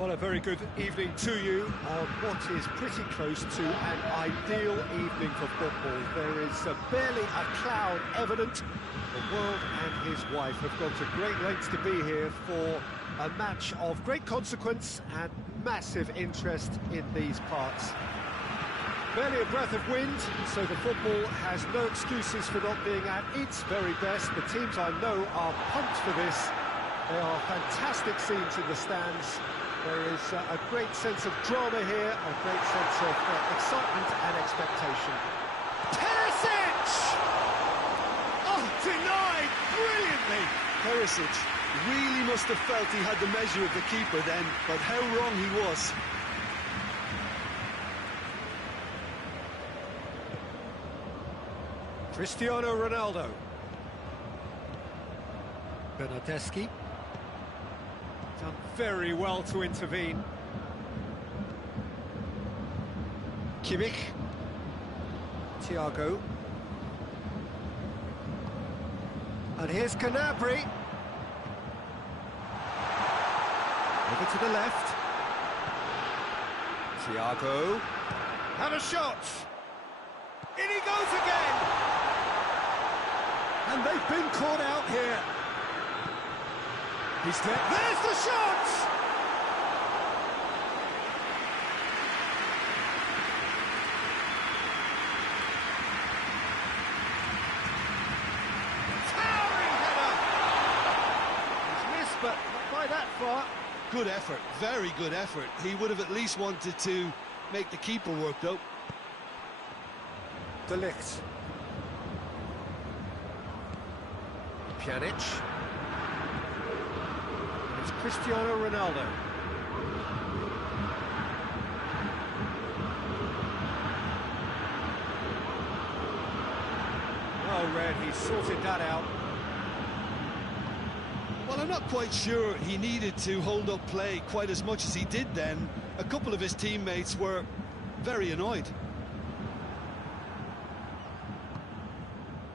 Well, a very good evening to you on what is pretty close to an ideal evening for football. There is barely a cloud evident. The world and his wife have gone to great lengths to be here for a match of great consequence and massive interest in these parts. Barely a breath of wind, so the football has no excuses for not being at its very best. The teams I know are pumped for this. There are fantastic scenes in the stands. There is a great sense of drama here, a great sense of excitement and expectation. Perisic! Oh, denied brilliantly! Perisic really must have felt he had the measure of the keeper then, but how wrong he was. Cristiano Ronaldo. Bernardeschi. Done very well to intervene. Kimmich. Thiago. And here's Gnabry. Over to the left. Thiago. Have a shot! In he goes again! And they've been caught out here. He's there. There's the shot! Towering header! He's missed, but not by that far. Good effort, very good effort. He would have at least wanted to make the keeper work, though. De Ligt. Pjanic. And it's Cristiano Ronaldo. Well read, he sorted that out. Well, I'm not quite sure he needed to hold up play quite as much as he did then. A couple of his teammates were very annoyed.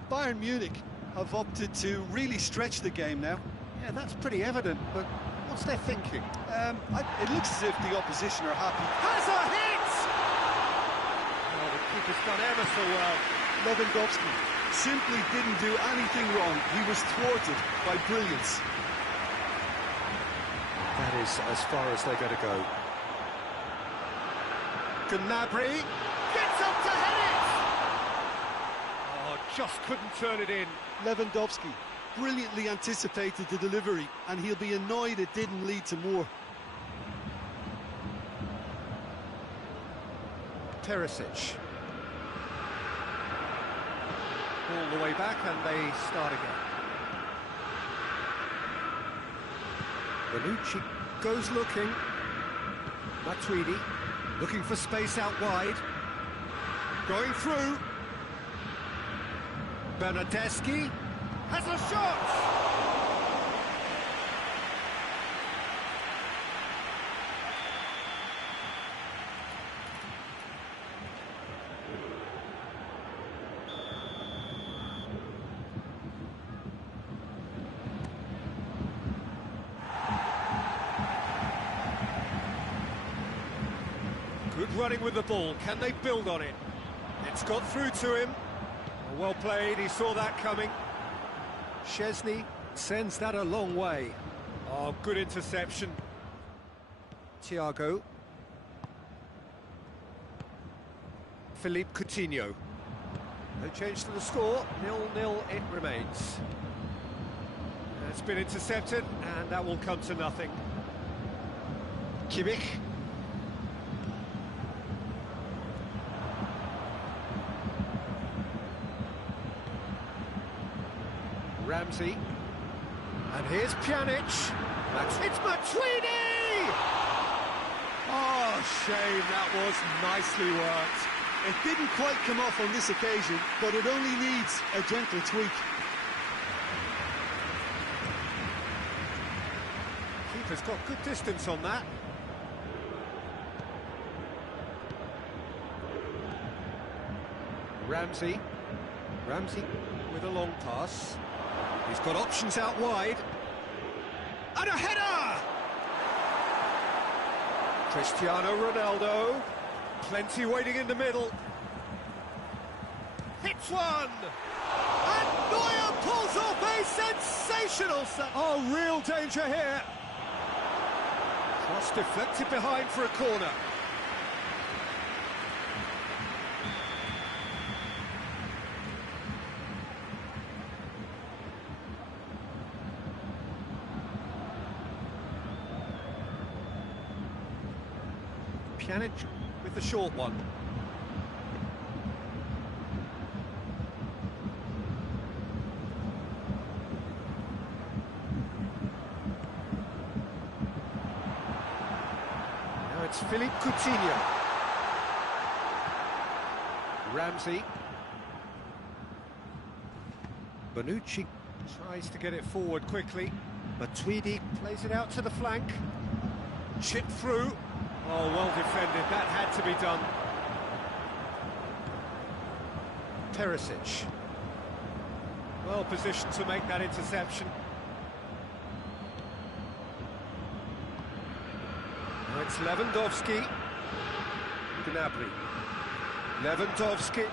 Bayern Munich have opted to really stretch the game now. Yeah, that's pretty evident, but what's their thinking? It looks as if the opposition are happy. Has a hit! Oh, the keeper's done ever so well. Lewandowski simply didn't do anything wrong. He was thwarted by brilliance. That is as far as they're going to go. Gnabry gets up to head it! Oh, just couldn't turn it in. Lewandowski brilliantly anticipated the delivery, and he'll be annoyed it didn't lead to more. Perisic. All the way back, and they start again. Bonucci goes looking. Matuidi looking for space out wide. Going through. Bernardeschi has a shot! Good running with the ball. Can they build on it? It's got through to him. Well played, he saw that coming. Szczesny sends that a long way. Oh, good interception. Thiago. Philippe Coutinho. No change to the score, 0-0 it remains. It's been intercepted, and that will come to nothing. Kimmich. Ramsey, and here's Pjanic. It's Matuidi! Oh, shame, that was nicely worked. It didn't quite come off on this occasion, but it only needs a gentle tweak. Keeper's got good distance on that. Ramsey with a long pass. He's got options out wide. And a header! Cristiano Ronaldo. Plenty waiting in the middle. Hits one! And Neuer pulls off a sensational save. Oh, real danger here. Cross deflected behind for a corner. Pjanic with the short one. Now it's Philippe Coutinho. Ramsey. Bonucci tries to get it forward quickly. Matuidi plays it out to the flank. Chip through. Oh, well defended, that had to be done. Perisic. Well positioned to make that interception. Now it's Lewandowski. Gnabry. Lewandowski.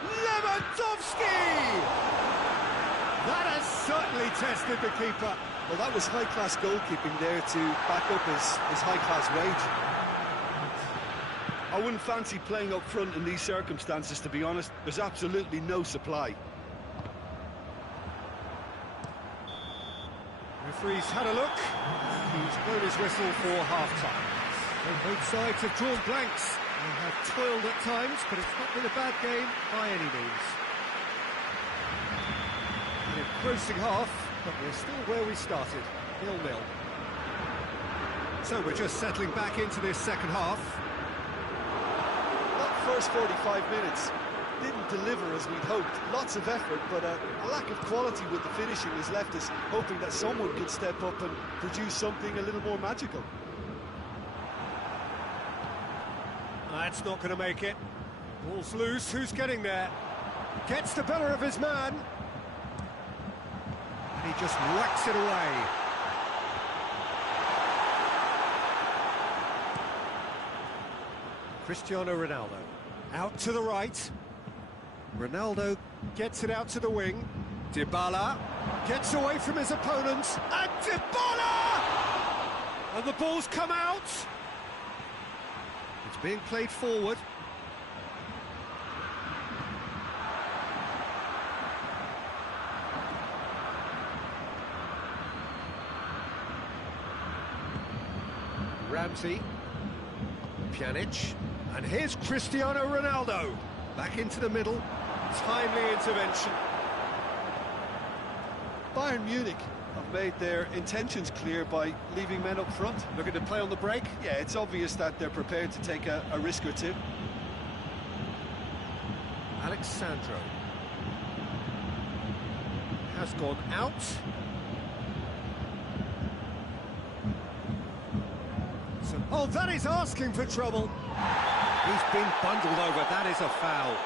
That has certainly tested the keeper. Well, that was high-class goalkeeping there to back up his high-class wage. I wouldn't fancy playing up front in these circumstances, to be honest. There's absolutely no supply. Referee's had a look. He's blown his whistle for half-time. And both sides have drawn blanks and have toiled at times, but it's not been a bad game by any means. An engrossing half, but we're still where we started, 0-0. So we're just settling back into this second half. First 45 minutes didn't deliver as we'd hoped. Lots of effort, but a lack of quality with the finishing has left us hoping that someone could step up and produce something a little more magical. That's not going to make it. Ball's loose, who's getting there? Gets the better of his man. And he just whacks it away. Cristiano Ronaldo, out to the right. Ronaldo gets it out to the wing. Dybala gets away from his opponent. And Dybala! And the ball's come out. It's being played forward. Ramsey. Pjanic. And here's Cristiano Ronaldo. Back into the middle. Timely intervention. Bayern Munich have made their intentions clear by leaving men up front. Looking to play on the break. Yeah, it's obvious that they're prepared to take a risk or two. Alex Sandro. Has gone out. Oh, that is asking for trouble. He's been bundled over, that is a foul.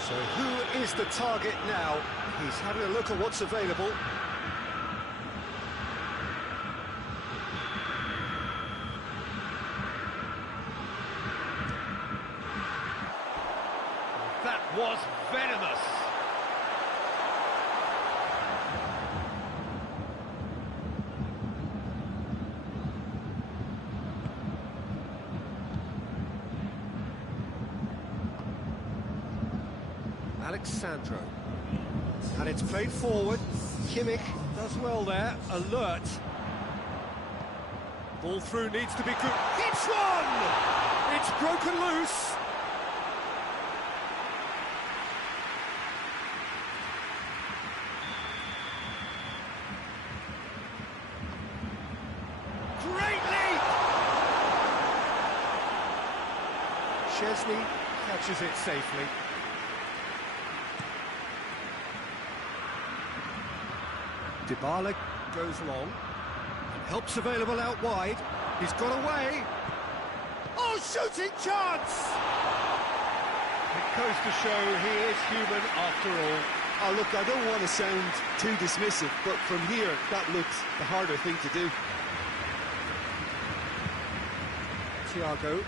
So who is the target now? He's having a look at what's available. That was venomous. Alex Sandro. And it's played forward. Kimmich does well there. Alert. Ball through needs to be good. It's one! It's broken loose. Great leap! Szczesny catches it safely. Dybala goes long, and help's available out wide. He's got away. Oh, shooting chance! It goes to show he is human after all. Oh, look, I don't want to sound too dismissive, but from here, that looks the harder thing to do. Thiago.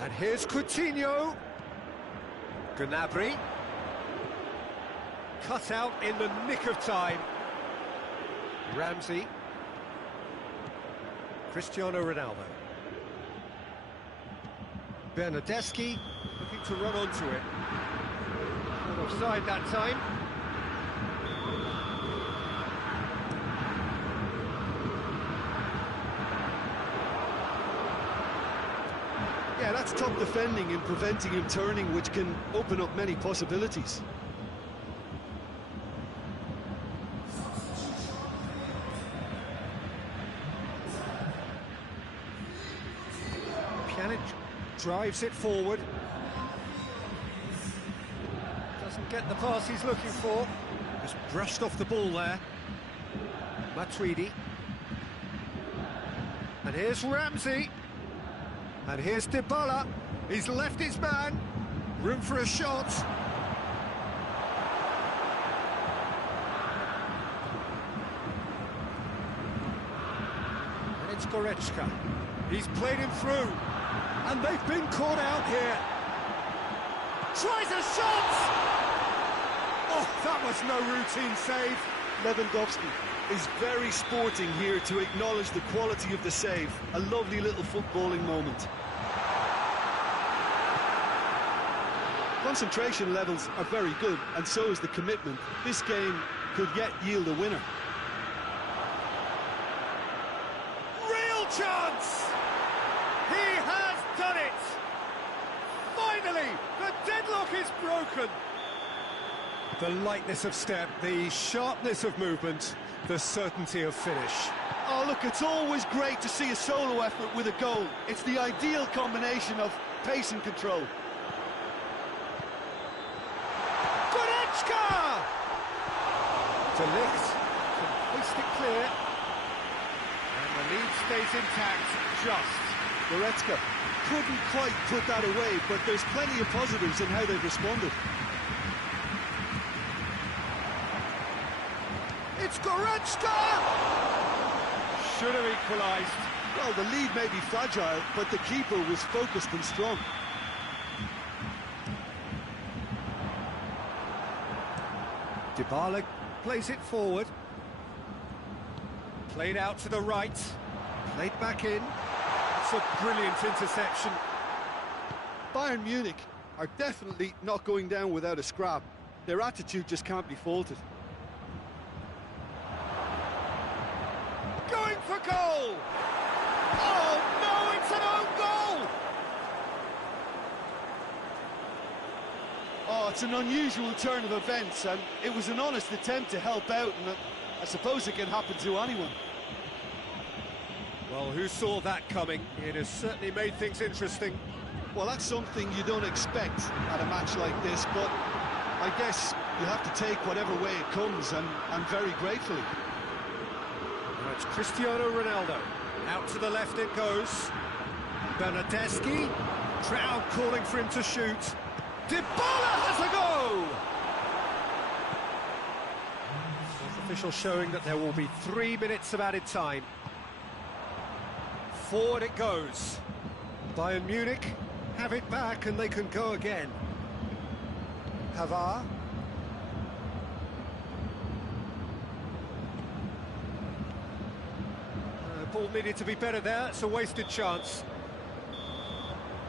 And here's Coutinho. Gnabry. Cut out in the nick of time. Ramsey. Cristiano Ronaldo. Bernardeschi looking to run onto it. Not offside that time. Yeah, that's top defending and preventing him turning, which can open up many possibilities. Pjanic drives it forward. Doesn't get the pass he's looking for. Just brushed off the ball there. Matuidi. And here's Ramsey. And here's Dybala. He's left his man. Room for a shot. And it's Goretzka. He's played him through. And they've been caught out here. Tries a shot! Oh, that was no routine save. Lewandowski is very sporting here to acknowledge the quality of the save. A lovely little footballing moment. Concentration levels are very good, and so is the commitment. This game could yet yield a winner. Real chance! He has done it! Finally, the deadlock is broken. The lightness of step, the sharpness of movement, the certainty of finish. Oh, look, it's always great to see a solo effort with a goal. It's the ideal combination of pace and control. Goretzka! De Ligt can hoist it clear. And the lead stays intact, just. Goretzka couldn't quite put that away, but there's plenty of positives in how they've responded. It's Goretzka! Should have equalised. Well, the lead may be fragile, but the keeper was focused and strong. Dybala plays it forward. Played out to the right. Played back in. It's a brilliant interception. Bayern Munich are definitely not going down without a scrap. Their attitude just can't be faulted. Going for goal! Oh no, it's an own goal! Oh, it's an unusual turn of events, and it was an honest attempt to help out, and I suppose it can happen to anyone. Well, who saw that coming? It has certainly made things interesting. Well, that's something you don't expect at a match like this, but I guess you have to take whatever way it comes, and very gratefully. Now it's Cristiano Ronaldo. Out to the left it goes. Bernardeschi. Crowd calling for him to shoot. Dybala has a go! Fourth official showing that there will be 3 minutes of added time. Forward it goes. Bayern Munich have it back and they can go again. Pavard. Ball needed to be better there, it's a wasted chance.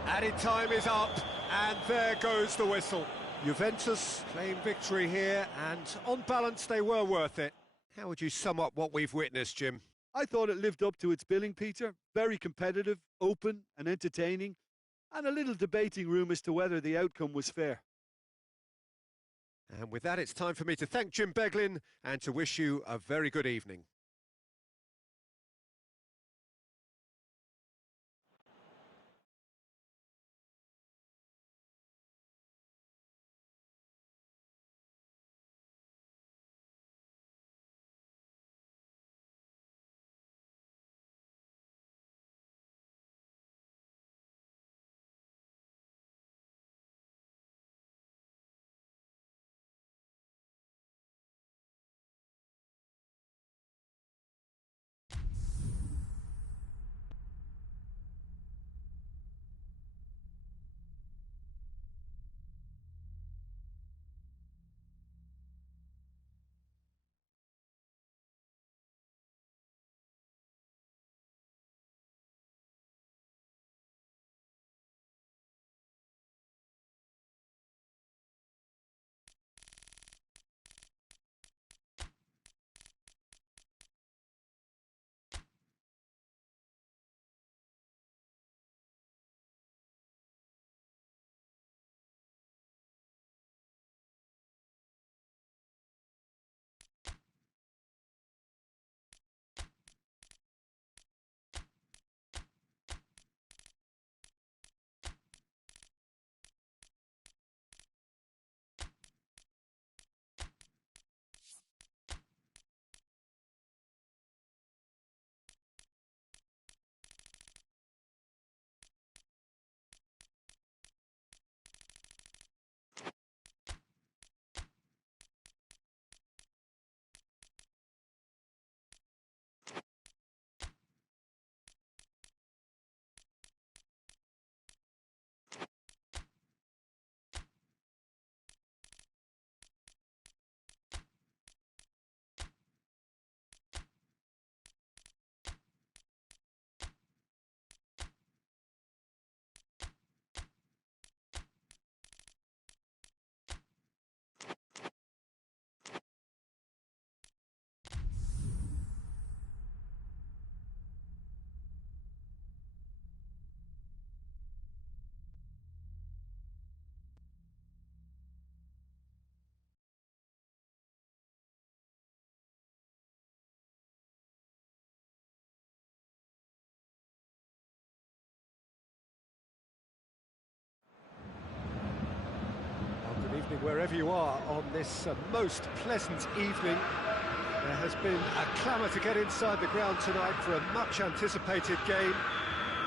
Added time is up, and there goes the whistle. Juventus claim victory here, and on balance they were worth it. How would you sum up what we've witnessed, Jim? I thought it lived up to its billing, Peter. Very competitive, open and entertaining, and a little debating room as to whether the outcome was fair. And with that, it's time for me to thank Jim Beglin and to wish you a very good evening. evening, wherever you are on this most pleasant evening. There has been a clamour to get inside the ground tonight for a much-anticipated game.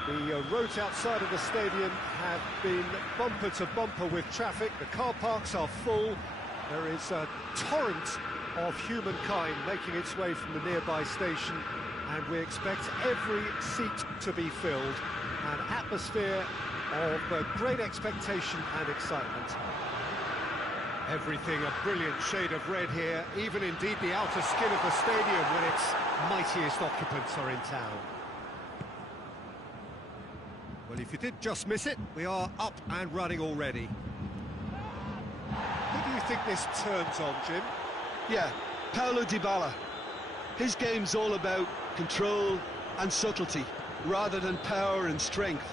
The roads outside of the stadium have been bumper to bumper with traffic. The car parks are full. There is a torrent of humankind making its way from the nearby station, and we expect every seat to be filled. An atmosphere of great expectation and excitement. Everything a brilliant shade of red here, even indeed the outer skin of the stadium when its mightiest occupants are in town. Well, if you did just miss it, we are up and running already. Who do you think this turns on, Jim? Yeah, Paulo Dybala. His game's all about control and subtlety, rather than power and strength.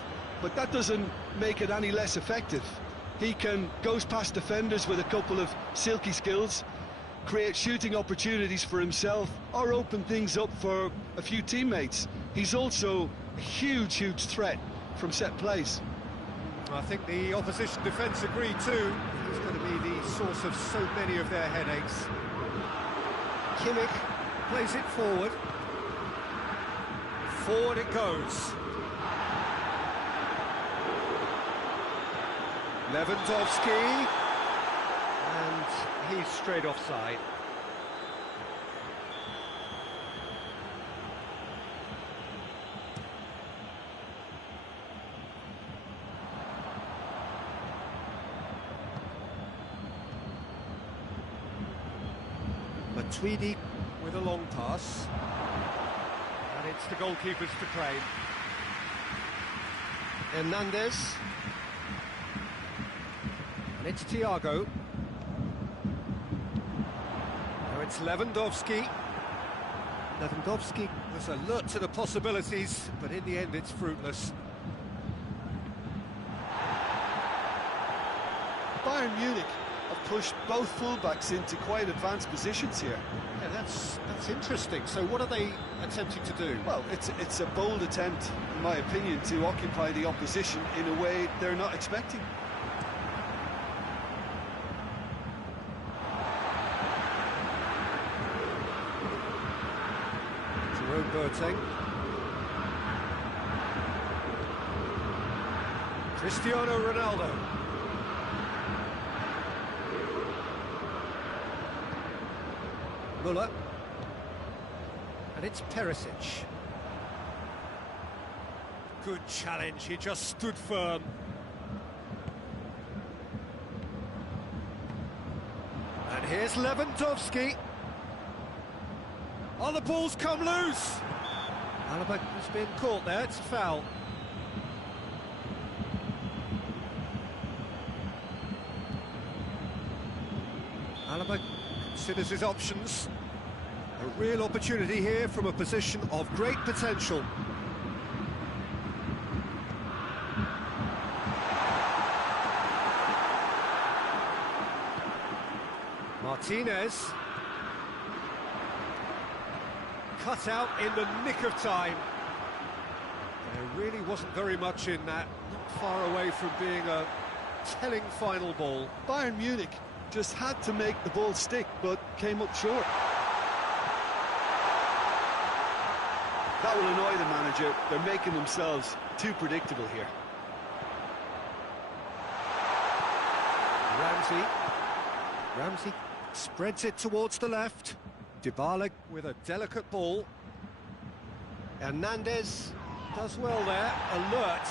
But that doesn't make it any less effective. He goes past defenders with a couple of silky skills, create shooting opportunities for himself, or open things up for a few teammates. He's also a huge threat from set plays. I think the opposition defence agree too. He's going to be the source of so many of their headaches. Kimmich plays it forward. Forward it goes. Lewandowski, and he's straight offside. Matuidi with a long pass, and it's the goalkeepers to claim. Hernandez. And it's Thiago. Now it's Lewandowski. Lewandowski was alert to the possibilities, but in the end it's fruitless. Bayern Munich have pushed both fullbacks into quite advanced positions here. Yeah, that's interesting. So what are they attempting to do? Well, it's a bold attempt, in my opinion, to occupy the opposition in a way they're not expecting. Boateng. Cristiano Ronaldo. Müller. And it's Perisic. Good challenge, he just stood firm. And here's Lewandowski. Oh, the ball's come loose! Alaba has been caught there, it's a foul. Alaba considers his options. A real opportunity here from a position of great potential. Martinez. Cut out in the nick of time. There really wasn't very much in that, not far away from being a telling final ball. Bayern Munich just had to make the ball stick, but came up short. That will annoy the manager. They're making themselves too predictable here. Ramsey spreads it towards the left. Dybala with a delicate ball. Hernandez does well there, alert.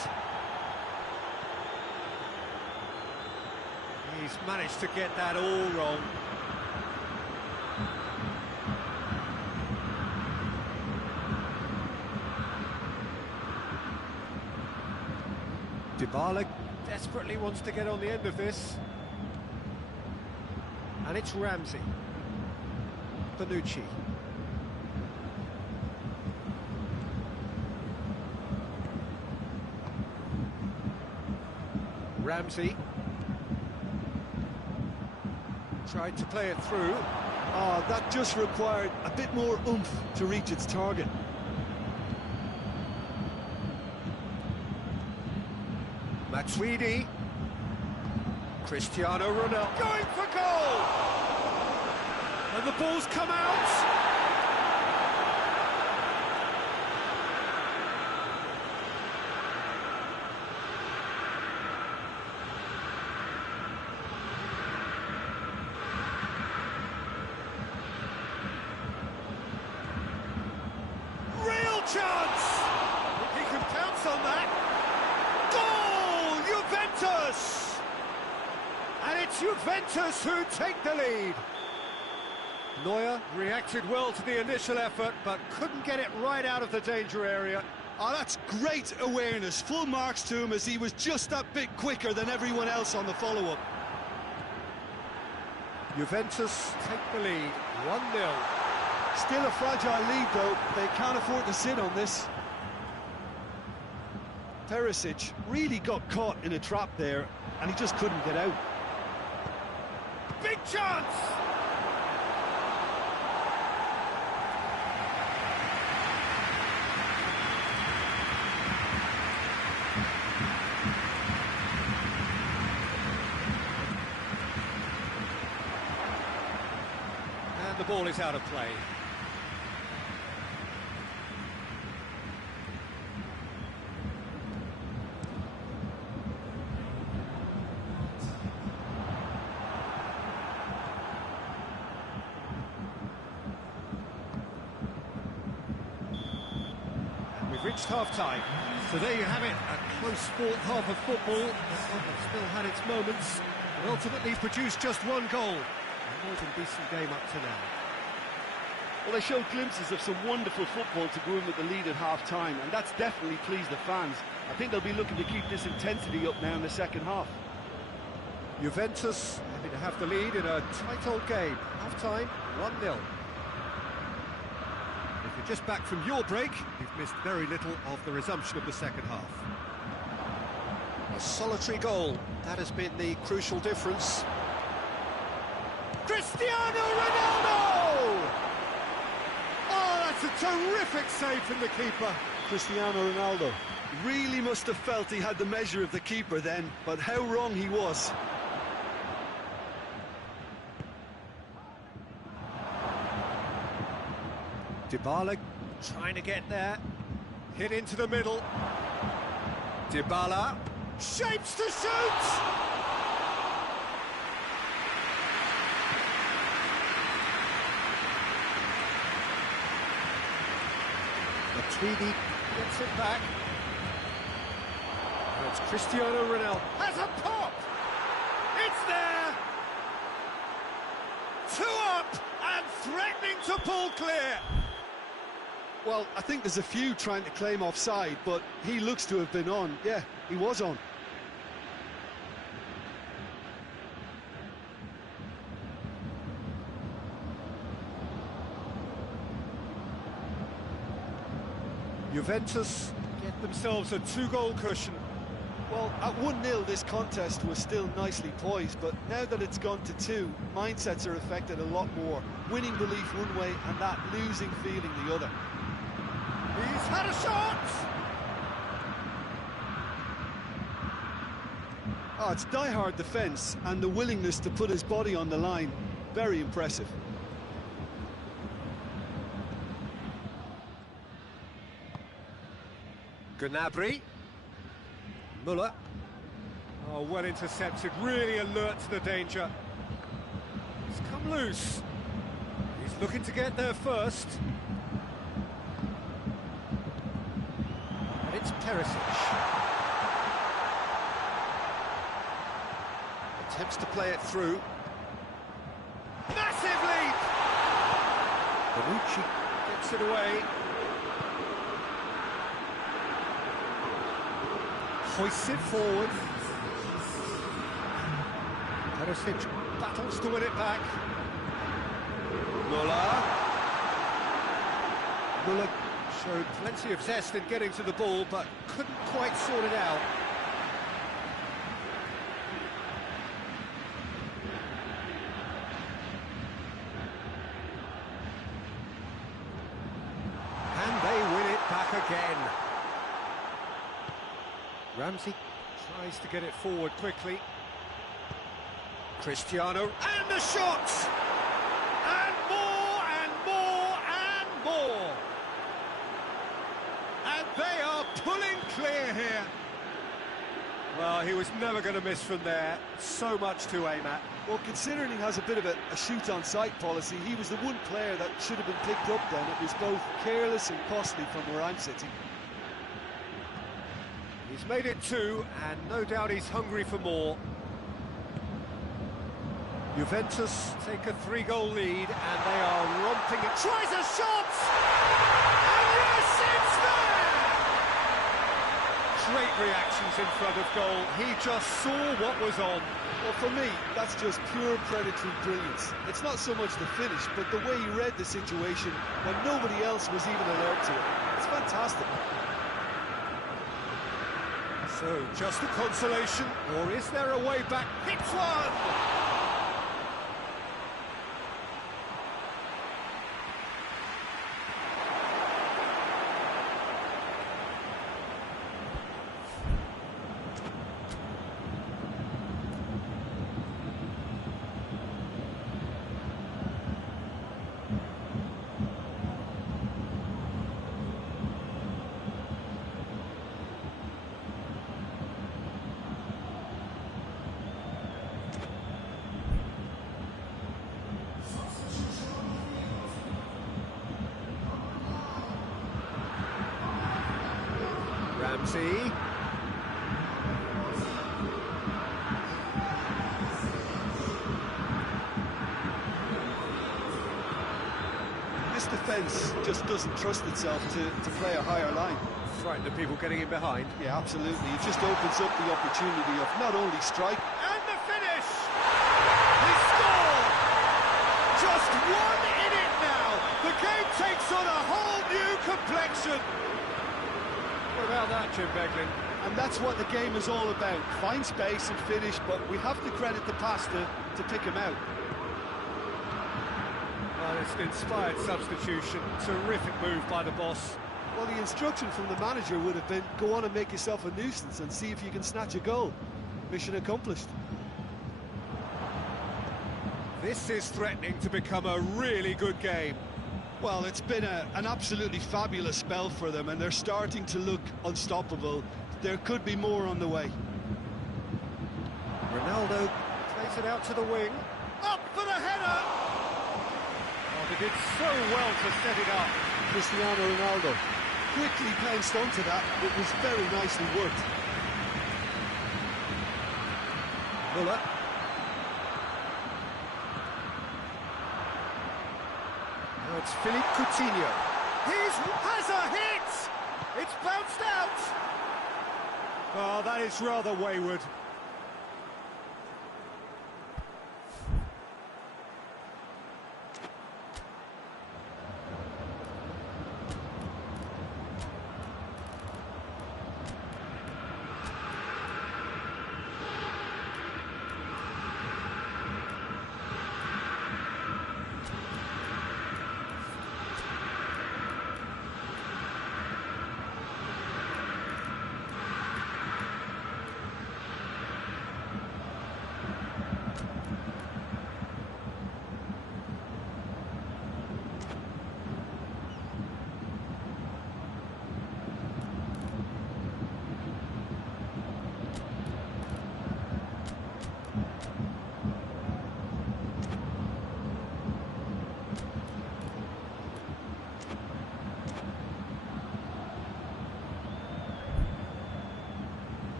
He's managed to get that all wrong. Dybala desperately wants to get on the end of this. And it's Ramsey. Bonucci. Ramsey tried to play it through. Oh, that just required a bit more oomph to reach its target. Matuidi. Cristiano Ronaldo going for goal! And the ball's come out! Real chance! He can pounce on that. Goal! Juventus! And it's Juventus who take the lead. Neuer reacted well to the initial effort, but couldn't get it right out of the danger area. Oh, that's great awareness. Full marks to him as he was just that bit quicker than everyone else on the follow-up. Juventus take the lead, 1-0. Still a fragile lead, though. They can't afford to sit on this. Perisic really got caught in a trap there, and he just couldn't get out. Big chance! And the ball is out of play. We've reached half-time. So there you have it, a close-fought half of football. This one has still had its moments, but ultimately produced just one goal. A more than decent game up to now. Well, they showed glimpses of some wonderful football to go in with the lead at half-time, and that's definitely pleased the fans. I think they'll be looking to keep this intensity up now in the second half. Juventus happy to have the lead in a tight old game. Half-time, 1-0. If you're just back from your break, you've missed very little of the resumption of the second half. A solitary goal, that has been the crucial difference. Cristiano Ronaldo! Oh, that's a terrific save from the keeper. Cristiano Ronaldo really must have felt he had the measure of the keeper then, but how wrong he was. Dybala trying to get there, hit into the middle. Dybala shapes to shoot! Matuidi gets it back. And it's Cristiano Ronaldo. Has a pop! It's there! 2 up and threatening to pull clear. Well, I think there's a few trying to claim offside, but he looks to have been on. Yeah, he was on. Juventus get themselves a 2-goal cushion. Well, at 1-0 this contest was still nicely poised, but now that it's gone to 2, mindsets are affected a lot more. Winning belief one way and that losing feeling the other. He's had a shot! Oh, it's die-hard defence and the willingness to put his body on the line. Very impressive. Gnabry. Müller. Oh, well intercepted, really alert to the danger. He's come loose. He's looking to get there first. And it's Perisic. Attempts to play it through. Massive leap! Bonucci gets it away. Hoists it forward. Perisic battles to win it back. Müller showed plenty of zest in getting to the ball, but couldn't quite sort it out. And they win it back again. Ramsey tries to get it forward quickly. Cristiano, and the shots! And more, and more, and more! And they are pulling clear here. Well, he was never going to miss from there. So much to aim at. Well, considering he has a bit of a shoot-on-sight policy, he was the one player that should have been picked up then. It was both careless and costly from where I'm sitting. He's made it 2, and no doubt he's hungry for more. Juventus take a 3-goal lead, and they are romping it. Tries a shot! And yes, it's there! Great reactions in front of goal. He just saw what was on. Well, for me, that's just pure predatory brilliance. It's not so much the finish, but the way he read the situation when nobody else was even alert to it. It's fantastic. So, just a consolation, or is there a way back? Hits one! Ramsey. This defence just doesn't trust itself to play a higher line. Frightened of people getting in behind. Yeah, absolutely. It just opens up the opportunity of not only strike... And the finish! He scored! Just one in it now! The game takes on a whole new complexion! What about that, Jim Beglin? And that's what the game is all about. Find space and finish, but we have to credit the pass to pick him out. Well, it's an inspired substitution. Terrific move by the boss. Well, the instruction from the manager would have been, go on and make yourself a nuisance and see if you can snatch a goal. Mission accomplished. This is threatening to become a really good game. Well, it's been an absolutely fabulous spell for them, and they're starting to look unstoppable. There could be more on the way. Ronaldo plays it out to the wing. Up for the header! Oh, they did so well to set it up. Cristiano Ronaldo quickly pounced onto that. It was very nicely worked. Muller. Now it's Philippe Coutinho. Has a hit! It's bounced out! Oh, that is rather wayward.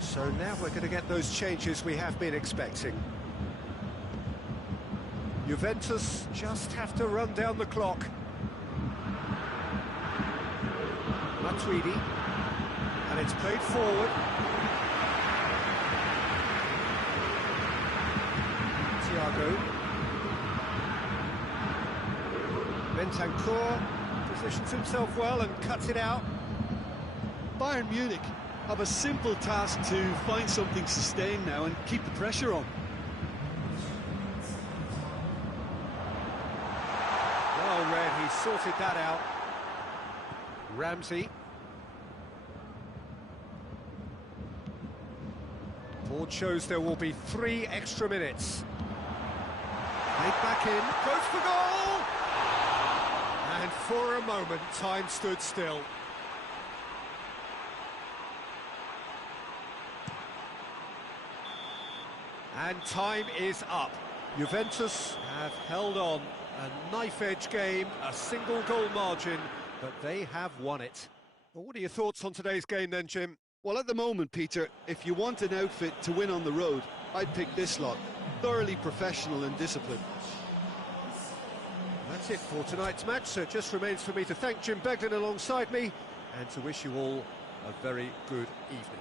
So now we're going to get those changes we have been expecting. Juventus just have to run down the clock. Matuidi, and it's played forward. Thiago. Bentancur positions himself well and cuts it out. Bayern Munich have a simple task to find something sustained now and keep the pressure on. Well read, he sorted that out. Ramsey. Board shows there will be 3 extra minutes. Played back in, goes for goal! And for a moment, time stood still. And time is up. Juventus have held on. A knife-edge game, a single goal margin, but they have won it. Well, what are your thoughts on today's game then, Jim? Well, at the moment, Peter, if you want an outfit to win on the road, I'd pick this lot. Thoroughly professional and disciplined. That's it for tonight's match, so it just remains for me to thank Jim Beglin alongside me and to wish you all a very good evening.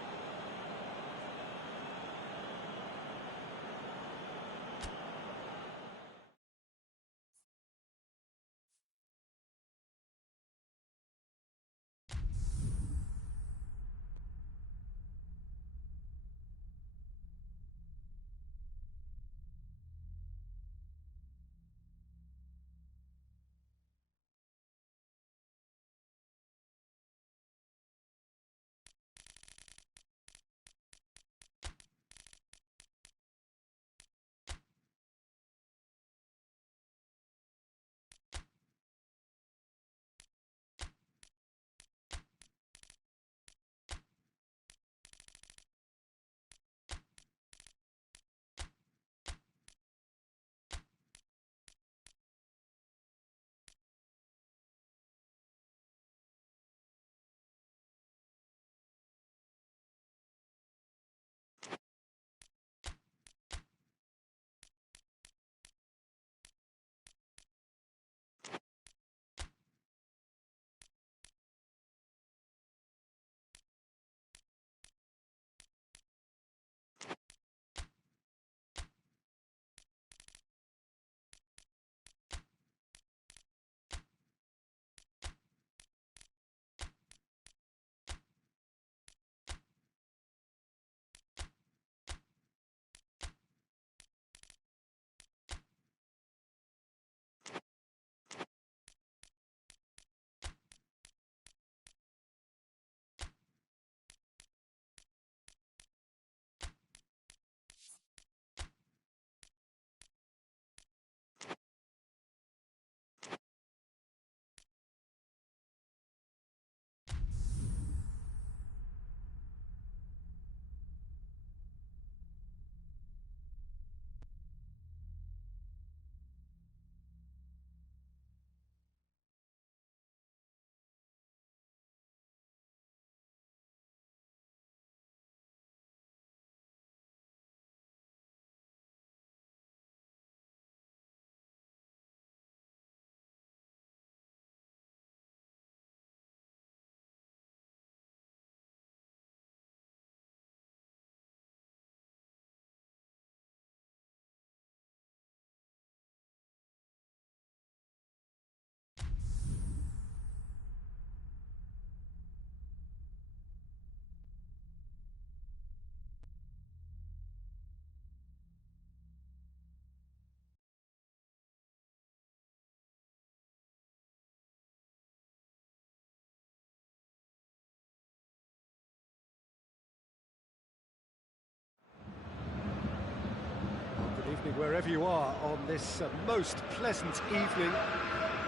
Evening wherever you are on this most pleasant evening.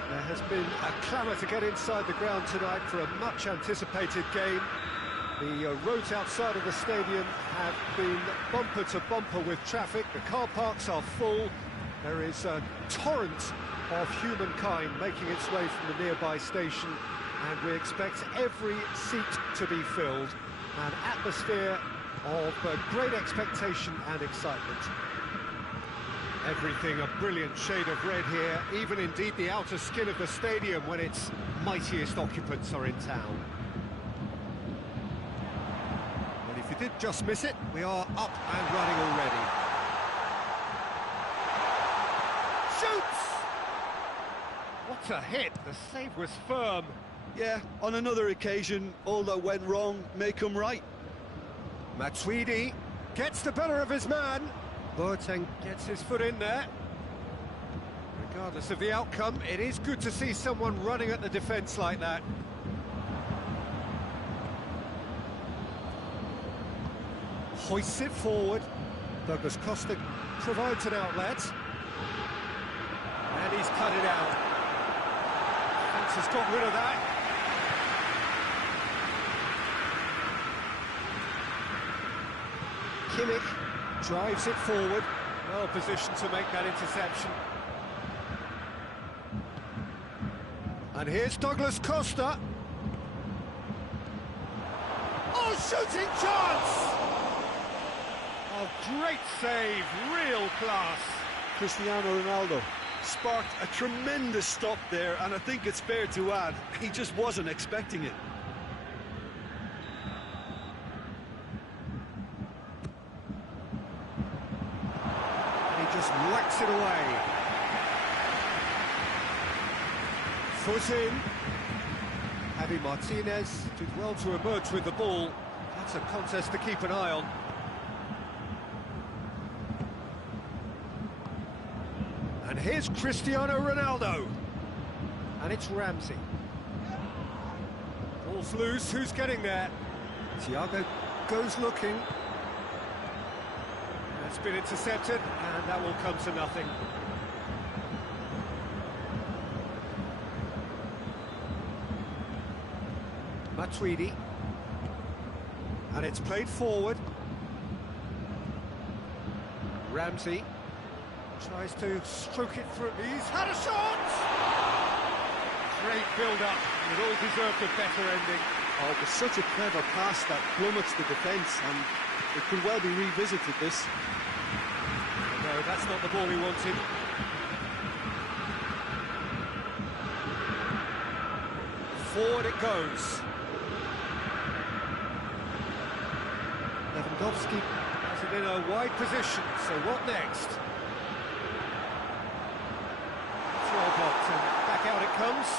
There has been a clamour to get inside the ground tonight for a much anticipated game. The roads outside of the stadium have been bumper to bumper with traffic. The car parks are full. There is a torrent of humankind making its way from the nearby station, and we expect every seat to be filled. An atmosphere of great expectation and excitement. Everything a brilliant shade of red here, even indeed the outer skin of the stadium when its mightiest occupants are in town. Well, if you did just miss it, we are up and running already. Shoots! What a hit! The save was firm. Yeah, on another occasion, all that went wrong may come right. Matuidi gets the better of his man. Boateng gets his foot in there. Regardless of the outcome, it is good to see someone running at the defence like that. hoists it forward. Douglas Costa provides an outlet. And he's cut it out. Defence has got rid of that. Kimmich drives it forward. Well positioned to make that interception. And here's Douglas Costa. Oh, shooting chance! Oh, great save, real class. Cristiano Ronaldo sparked a tremendous stop there, and I think it's fair to add, he just wasn't expecting it. And he just whacks it away. Foot in. Javi Martinez did well to emerge with the ball. That's a contest to keep an eye on. And here's Cristiano Ronaldo. And it's Ramsey. Ball's loose, who's getting there? Thiago goes looking. That's been intercepted, and that will come to nothing. Matuidi. And it's played forward. Ramsey tries to stroke it through. He's had a shot! Great build-up. It all deserved a better ending. Oh, it was such a clever pass that plummets the defence, and it could well be revisited, this. No, that's not the ball he wanted. Forward it goes. Lewandowski has it in a wide position, so what next? Throw blocked and back out it comes.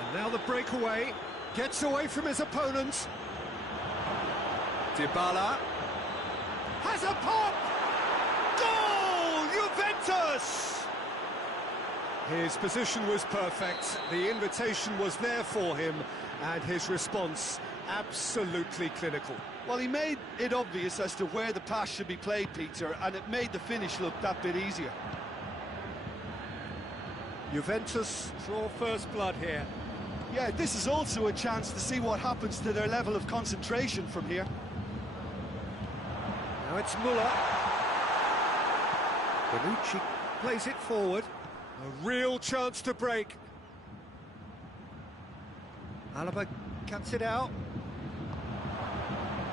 And now the breakaway, gets away from his opponent. Dybala has a pop! Goal! Juventus! His position was perfect, the invitation was there for him, and his response absolutely clinical. Well, he made it obvious as to where the pass should be played, Peter, and it made the finish look that bit easier. Juventus draw first blood here. Yeah, this is also a chance to see what happens to their level of concentration from here. Now it's Muller. Bonucci plays it forward. A real chance to break. Alaba cuts it out.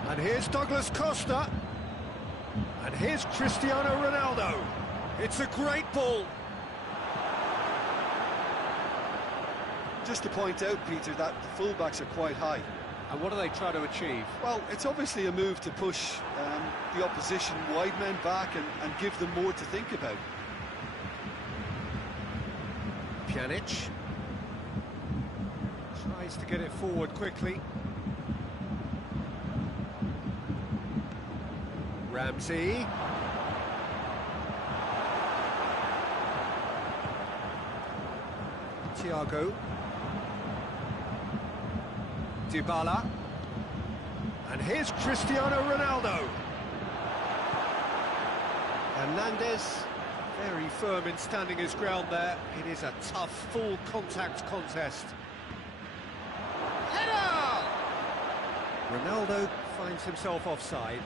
And here's Douglas Costa. And here's Cristiano Ronaldo. It's a great ball. Just to point out, Peter, that the fullbacks are quite high. And what do they try to achieve? Well, it's obviously a move to push the opposition wide men back and give them more to think about. Pjanic tries to get it forward quickly. Ramsey. Thiago. Dybala. And here's Cristiano Ronaldo. Hernandez, very firm in standing his ground there. It is a tough, full contact contest. Header! Ronaldo finds himself offside.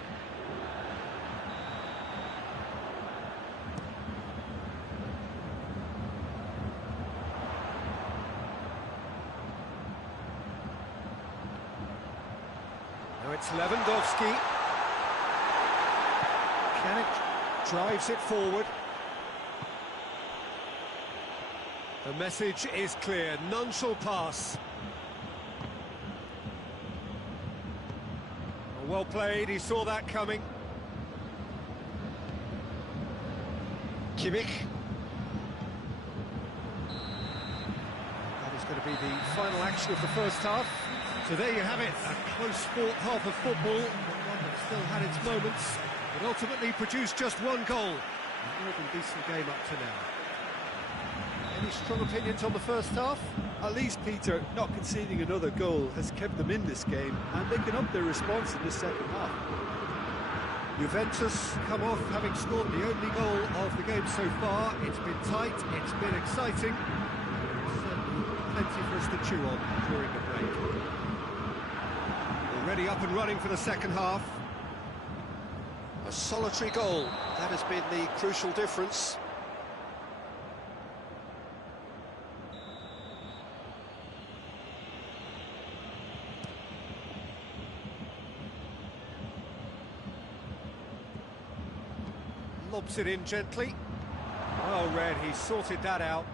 Now it's Lewandowski. Pjanic drives it forward. The message is clear, none shall pass. Well played, he saw that coming. Kimmich. That is going to be the final action of the first half. So there you have it, a close-fought half of football, one that still had its moments, but ultimately produced just one goal. A more than decent game up to now. Any strong opinions on the first half? At least, Peter, not conceding another goal has kept them in this game, and they can up their response in the second half. Juventus come off having scored the only goal of the game so far. It's been tight, it's been exciting. Certainly plenty for us to chew on during the break. Already up and running for the second half. A solitary goal, that has been the crucial difference. Lobs it in gently. Oh, Red, he sorted that out.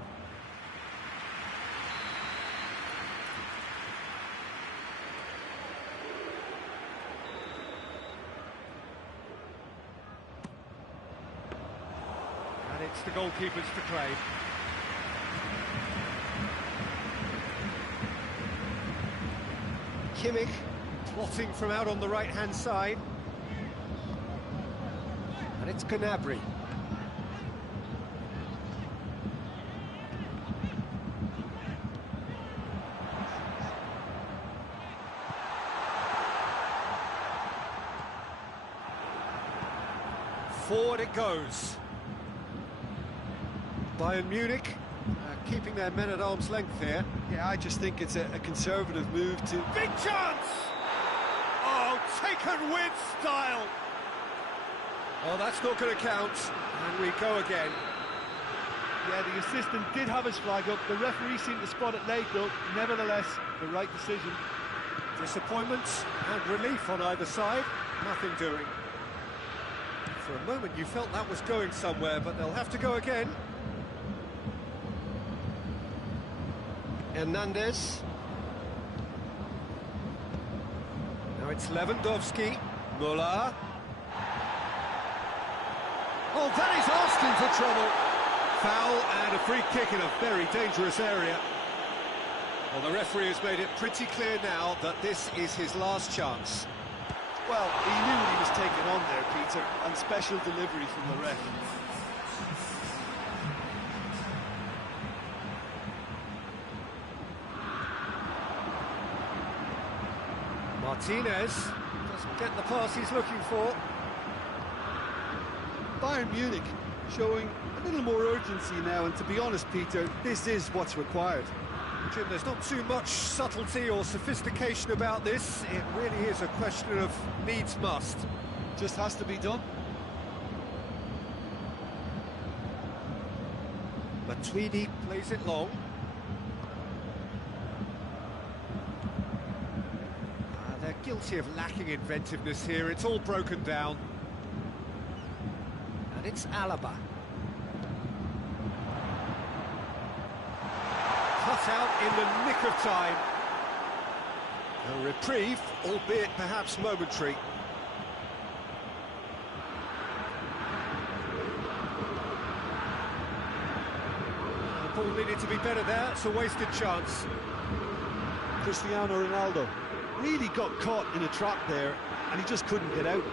And it's the goalkeepers to claim. Kimmich plotting from out on the right-hand side. And it's Gnabry. Forward it goes. Bayern Munich keeping their men at arm's length here. Yeah, I just think it's a conservative move to... Big chance! Oh, taken with style! Oh, that's not going to count, and we go again. Yeah, the assistant did have his flag up. The referee seemed to spot it late, though. Nevertheless, the right decision. Disappointment and relief on either side. Nothing doing. For a moment, you felt that was going somewhere, but they'll have to go again. Hernandez. Now it's Lewandowski. Müller. Oh, that is asking for trouble. Foul and a free kick in a very dangerous area. Well, the referee has made it pretty clear now that this is his last chance. Well, he knew what he was taking on there, Peter, and special delivery from the ref. Martinez doesn't get the pass he's looking for. Bayern Munich showing a little more urgency now, and to be honest, Peter, this is what's required. Jim, there's not too much subtlety or sophistication about this. It really is a question of needs must. Just has to be done. Matuidi plays it long. They're guilty of lacking inventiveness here. It's all broken down. And it's Alaba. Cut out in the nick of time. A reprieve, albeit perhaps momentary. The ball needed to be better there. It's a wasted chance. Cristiano Ronaldo really got caught in a trap there, and he just couldn't get out.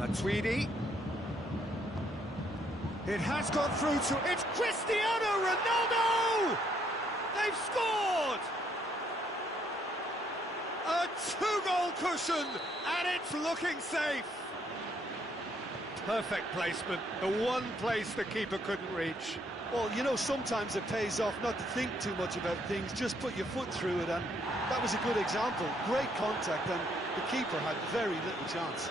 Matuidi. It has gone through to... It's Cristiano Ronaldo! They've scored! A two-goal cushion, and it's looking safe. Perfect placement, the one place the keeper couldn't reach. Well, you know, sometimes it pays off not to think too much about things, just put your foot through it, and that was a good example. Great contact, and the keeper had very little chance.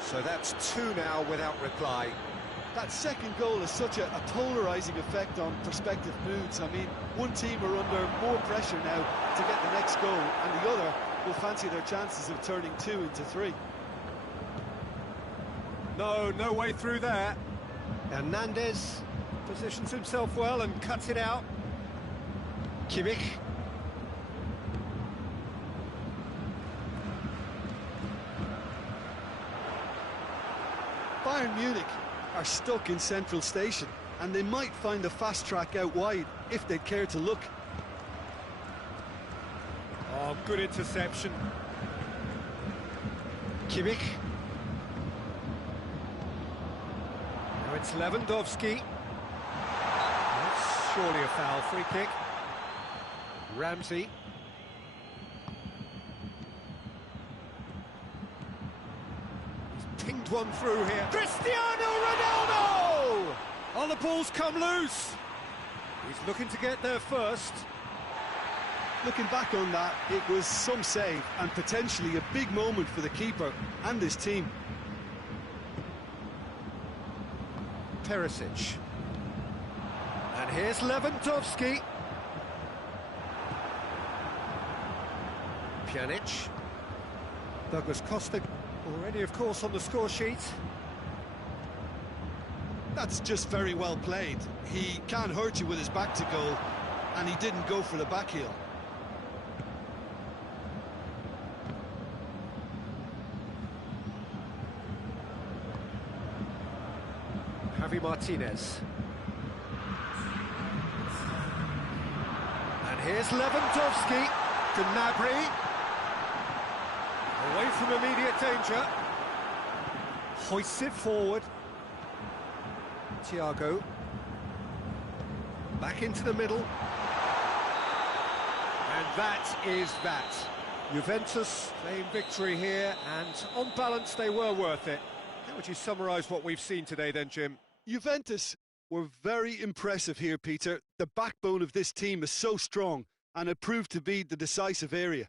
So that's two now without reply. That second goal has such a polarising effect on prospective moods. I mean, one team are under more pressure now to get the next goal, and the other will fancy their chances of turning 2 into 3. No way through there. Hernandez positions himself well and cuts it out. Kimmich. Bayern Munich are stuck in central station, and they might find a fast track out wide if they'd care to look. Oh, good interception. Kimmich. Now it's Lewandowski. That's surely a foul. Free kick. Ramsey. He's pinged one through here. Cristiano Ronaldo! Oh, the ball's come loose. He's looking to get there first. Looking back on that, it was some save and potentially a big moment for the keeper and his team. Perisic. And here's Lewandowski. Pjanic. Douglas Costa already, of course, on the score sheet. That's just very well played. He can't hurt you with his back to goal, and he didn't go for the back heel. Javi Martinez. And here's Lewandowski. Gnabry. Away from immediate danger. Hoists it forward. Thiago. Back into the middle. And that is that. Juventus claim victory here, and on balance they were worth it. How would you summarise what we've seen today then, Jim? Juventus were very impressive here, Peter. The backbone of this team is so strong, and it proved to be the decisive area.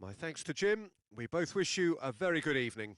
My thanks to Jim. We both wish you a very good evening.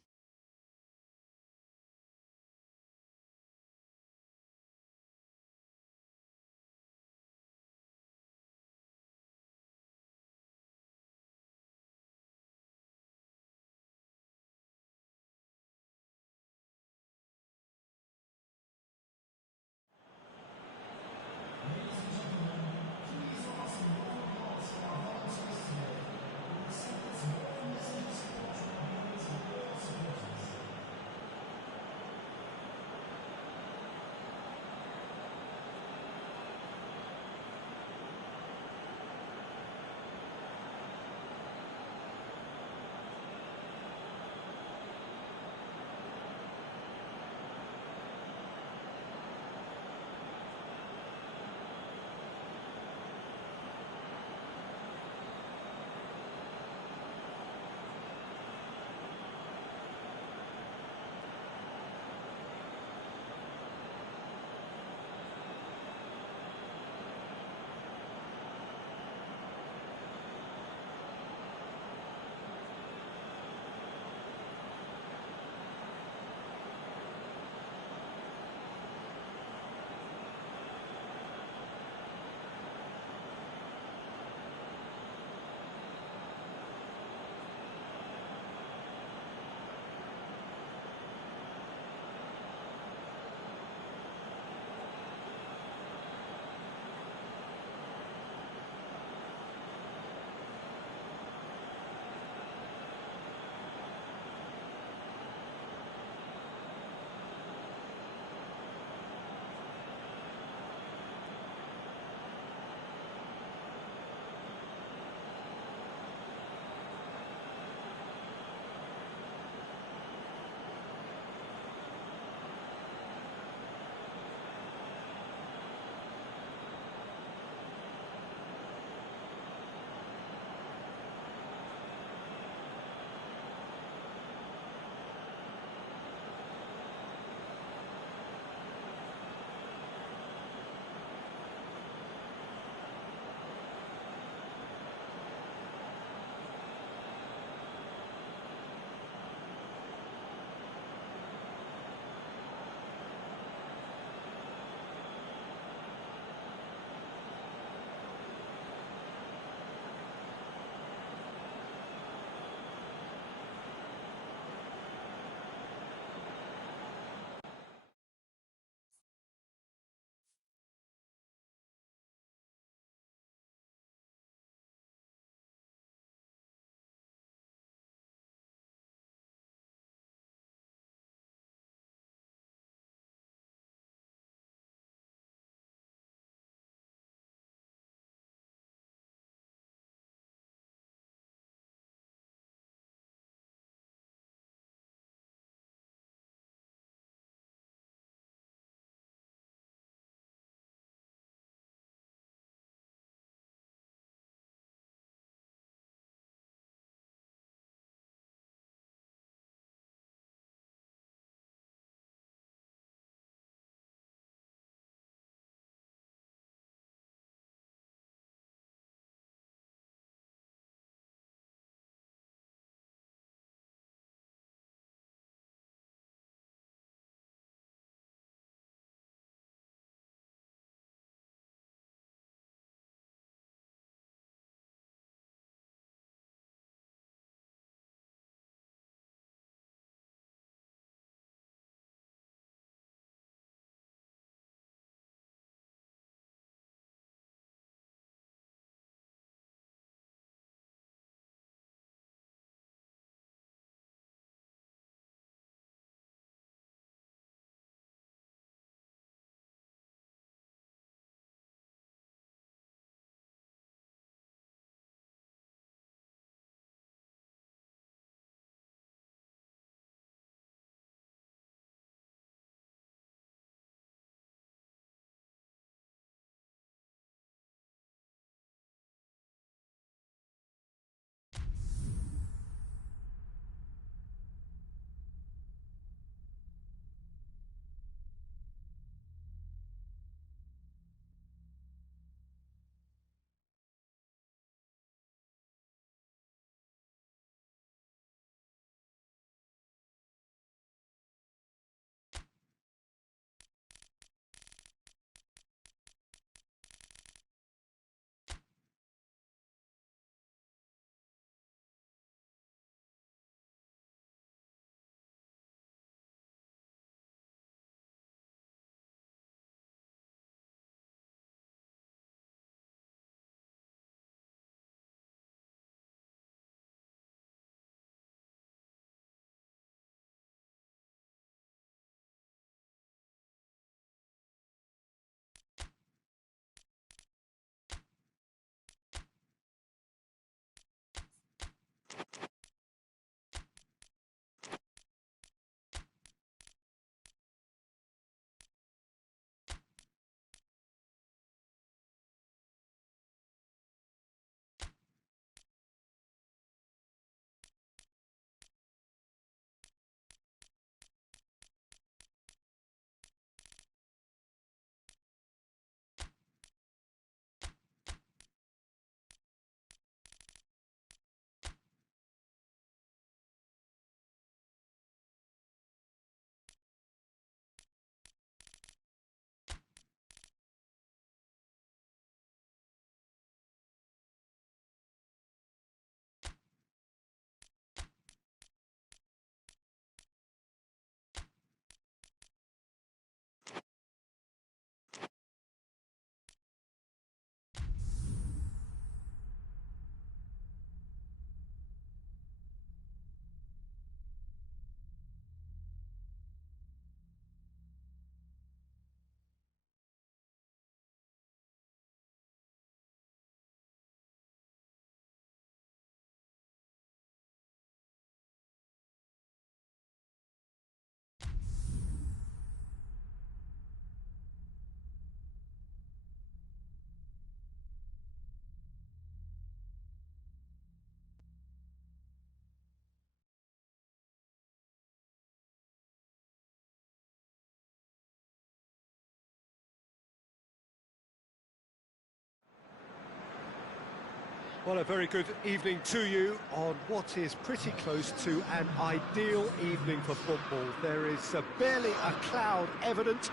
Well, a very good evening to you on what is pretty close to an ideal evening for football. There is barely a cloud evident.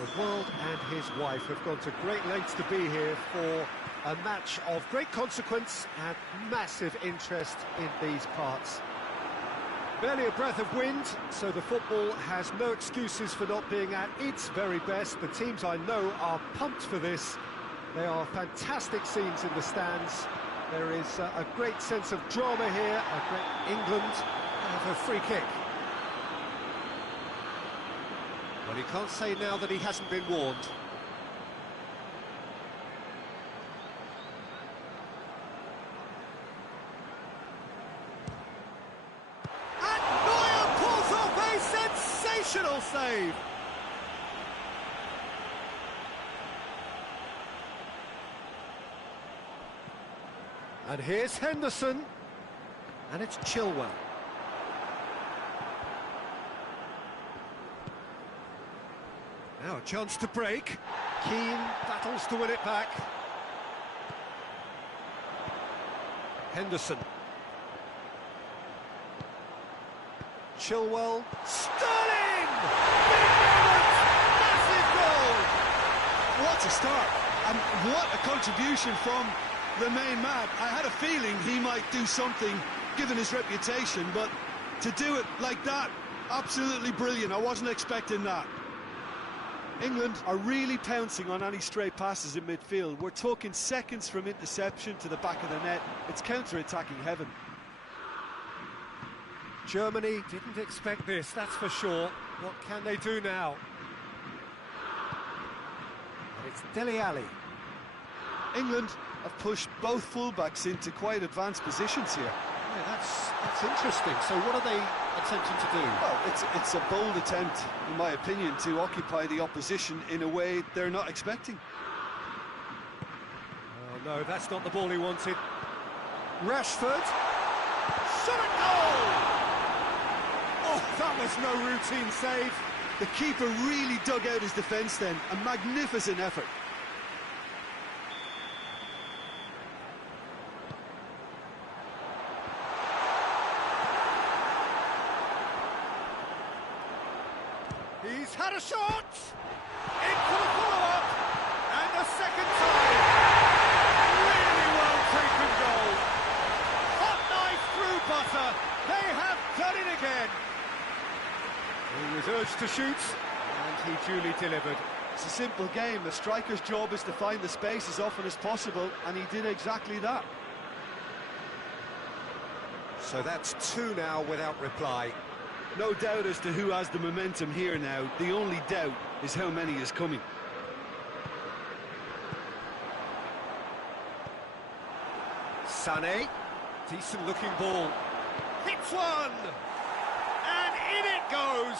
The world and his wife have gone to great lengths to be here for a match of great consequence and massive interest in these parts. Barely a breath of wind, so the football has no excuses for not being at its very best. The teams I know are pumped for this. They are fantastic scenes in the stands. There is a great sense of drama here. A great England have a free kick. Well, he can't say now that he hasn't been warned. And Neuer pulls off a sensational save. And here's Henderson, and it's Chilwell. Now a chance to break. Keane battles to win it back. Henderson. Chilwell. Sterling! Big moment! Massive goal! What a start, and what a contribution from the main man. I had a feeling he might do something, given his reputation, but to do it like that, absolutely brilliant. I wasn't expecting that. England are really pouncing on any stray passes in midfield. We're talking seconds from interception to the back of the net. It's counter-attacking heaven. Germany didn't expect this, that's for sure. What can they do now? And it's Dele Alli. England have pushed both fullbacks into quite advanced positions here. Yeah, that's interesting. So what are they attempting to do? Well, it's a bold attempt, in my opinion, to occupy the opposition in a way they're not expecting. Oh, no, that's not the ball he wanted. Rashford. Shot at goal! Oh, that was no routine save. The keeper really dug out his defence then. A magnificent effort. He's had a shot! Into the follow-up! And a second time! Really well taken goal! Hot knife through butter! They have done it again! He was urged to shoot, and he duly delivered. It's a simple game. The striker's job is to find the space as often as possible, and he did exactly that. So that's two now without reply. No doubt as to who has the momentum here now. The only doubt is how many is coming. Sané, decent looking ball. Hits one! And in it goes!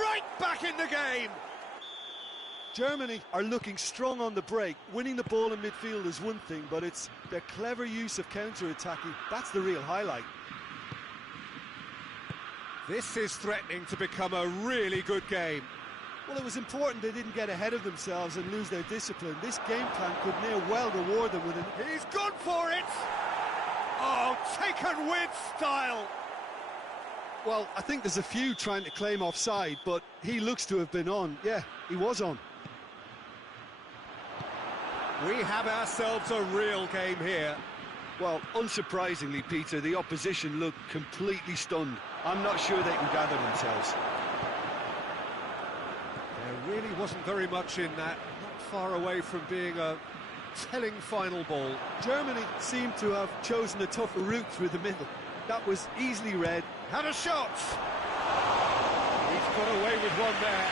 Right back in the game! Germany are looking strong on the break. Winning the ball in midfield is one thing, but it's their clever use of counter-attacking. That's the real highlight. This is threatening to become a really good game. Well, it was important they didn't get ahead of themselves and lose their discipline. This game plan could near well reward them with an... He's gone for it! Oh, taken with style! Well, I think there's a few trying to claim offside, but he looks to have been on. Yeah, he was on. We have ourselves a real game here. Well, unsurprisingly, Peter, the opposition look completely stunned. I'm not sure they can gather themselves. There really wasn't very much in that, not far away from being a telling final ball. Germany seemed to have chosen a tougher route through the middle. That was easily read. Had a shot! He's got away with one there.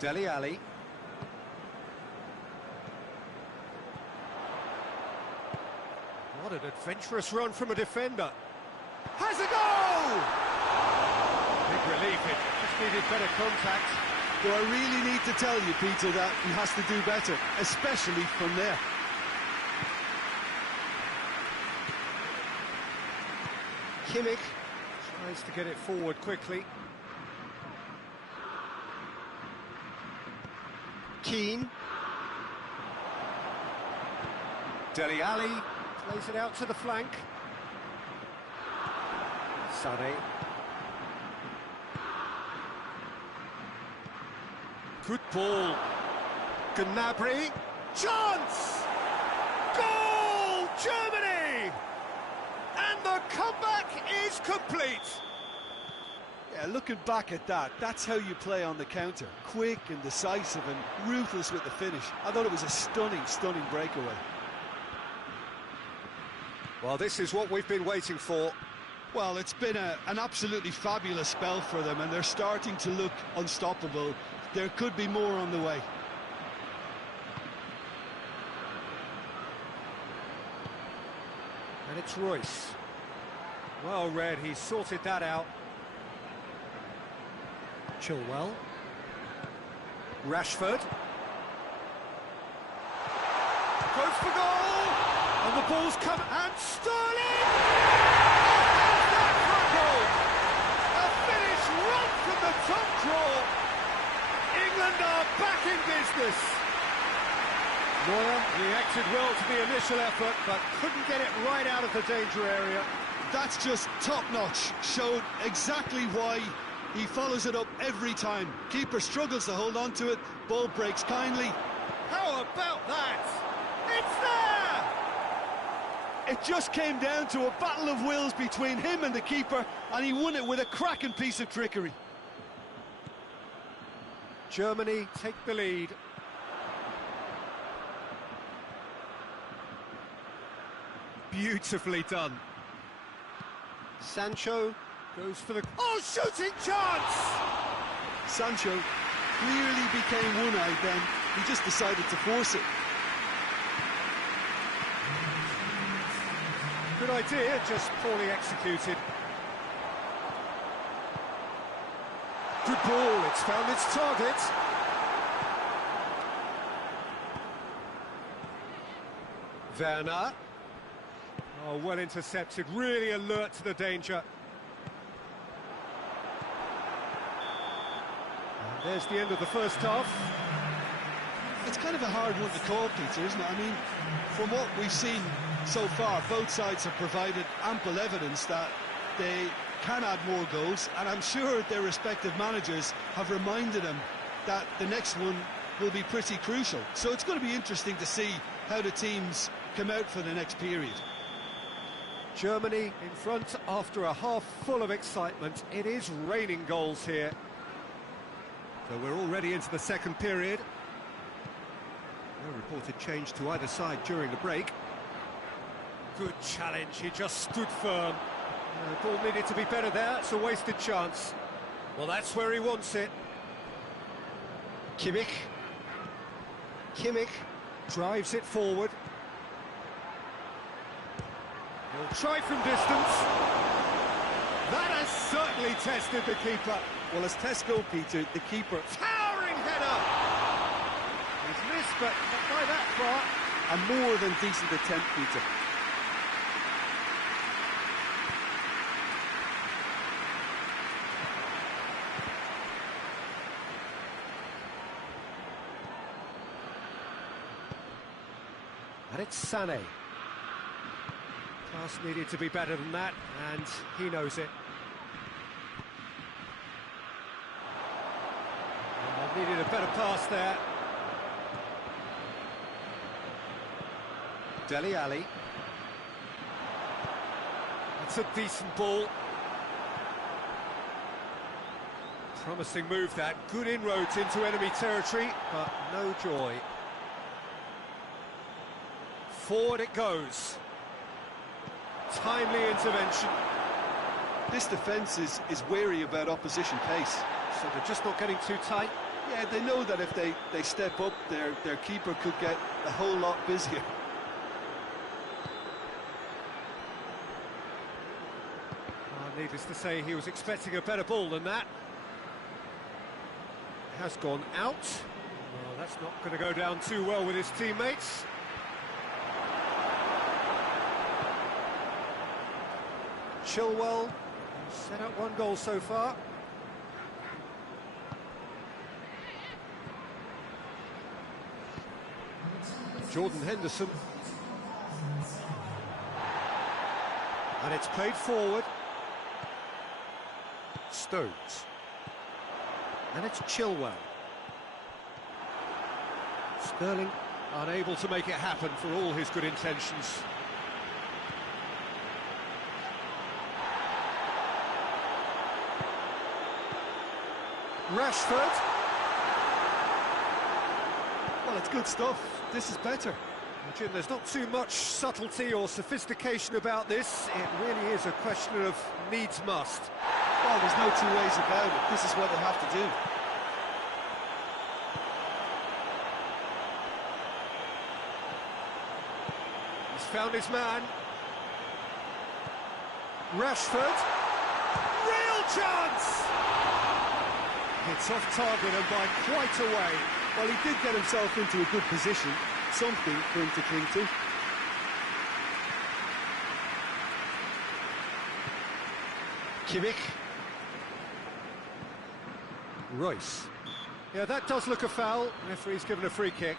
Dele Alli. What an adventurous run from a defender. Has a goal! Big relief, it just needed better contact. Do I really need to tell you, Peter, that he has to do better, especially from there? Kimmich tries to get it forward quickly. Keane. Dele Alli plays it out to the flank. Sané. Good ball. Gnabry. Chance! Goal! Germany! And the comeback is complete. Yeah, looking back at that, that's how you play on the counter. Quick and decisive and ruthless with the finish. I thought it was a stunning, stunning breakaway. Well, this is what we've been waiting for. Well, it's been an absolutely fabulous spell for them, and they're starting to look unstoppable. There could be more on the way. And it's Royce. Well read, he sorted that out. Chilwell. Rashford. Goes for goal! And the ball's come, and Sterling! And there's that for a goal! A finish right from the top draw. England are back in business. Neuer reacted well to the initial effort, but couldn't get it right out of the danger area. That's just top-notch. Showed exactly why he follows it up every time. Keeper struggles to hold on to it, ball breaks kindly. How about that? It's there! It just came down to a battle of wills between him and the keeper, and he won it with a cracking piece of trickery. Germany take the lead. Beautifully done. Sancho goes for the... Oh, shooting chance! Sancho clearly became one-eyed then. He just decided to force it. Good idea, just poorly executed. Good ball, it's found its target. Werner. Oh, well intercepted, really alert to the danger. And there's the end of the first half. It's kind of a hard one to call, Peter, isn't it? I mean, from what we've seen so far, both sides have provided ample evidence that they can add more goals, and I'm sure their respective managers have reminded them that the next one will be pretty crucial. So it's going to be interesting to see how the teams come out for the next period. Germany in front after a half full of excitement. It is raining goals here. So we're already into the second period. No reported change to either side during the break. Good challenge, he just stood firm. The ball needed to be better there, it's a wasted chance. Well, that's where he wants it. Kimmich. Kimmich drives it forward. He'll try from distance. That has certainly tested the keeper. Well, as tests go, Peter, the keeper... Towering header! He's missed, but not by that far. A more than decent attempt, Peter. And it's Sané. Pass needed to be better than that, and he knows it. Needed a better pass there. Dele Alli. That's a decent ball. Promising move that. Good inroads into enemy territory, but no joy. Forward it goes. Timely intervention. This defence is wary about opposition pace. So they're just not getting too tight. Yeah, they know that if they step up, their keeper could get a whole lot busier. Needless to say, he was expecting a better ball than that. has gone out. Well, that's not going to go down too well with his teammates. Chilwell set up one goal so far. Jordan Henderson. And it's played forward. Stones. And it's Chilwell. Sterling unable to make it happen for all his good intentions. Rashford. Well, it's good stuff. This is better. Jim, there's not too much subtlety or sophistication about this. It really is a question of needs must. Well, there's no two ways about it. This is what they have to do. He's found his man. Rashford. Real chance! It's off target and by quite a way. Well, he did get himself into a good position. Something for him to cling to. Kimmich. Royce. Yeah, that does look a foul. Referee's given a free kick.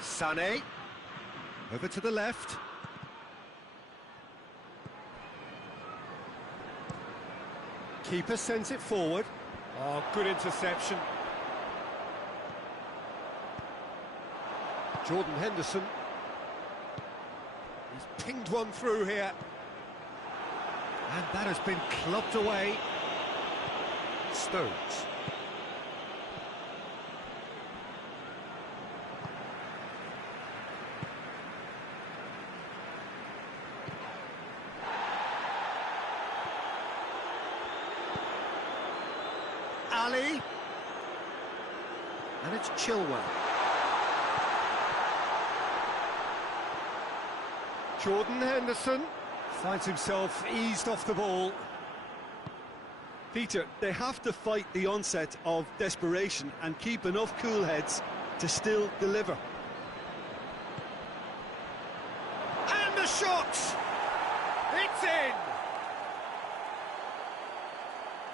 Sané. Over to the left. Keeper sends it forward. Oh, good interception. Jordan Henderson. He's pinged one through here. And that has been clubbed away. Stones. Ali. And it's Chilwell. Jordan Henderson finds himself eased off the ball. Peter, they have to fight the onset of desperation and keep enough cool heads to still deliver. And the shot! It's in!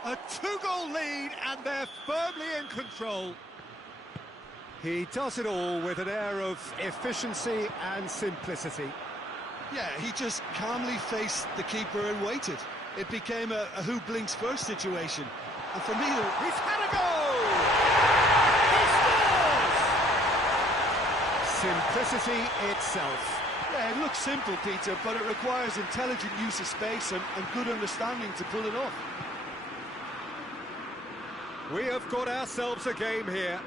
A two-goal lead, and they're firmly in control. He does it all with an air of efficiency and simplicity. Yeah, he just calmly faced the keeper and waited. It became a who blinks first situation. And for me... He's had a goal! He scores! Simplicity itself. Yeah, it looks simple, Peter, but it requires intelligent use of space and good understanding to pull it off. We have got ourselves a game here.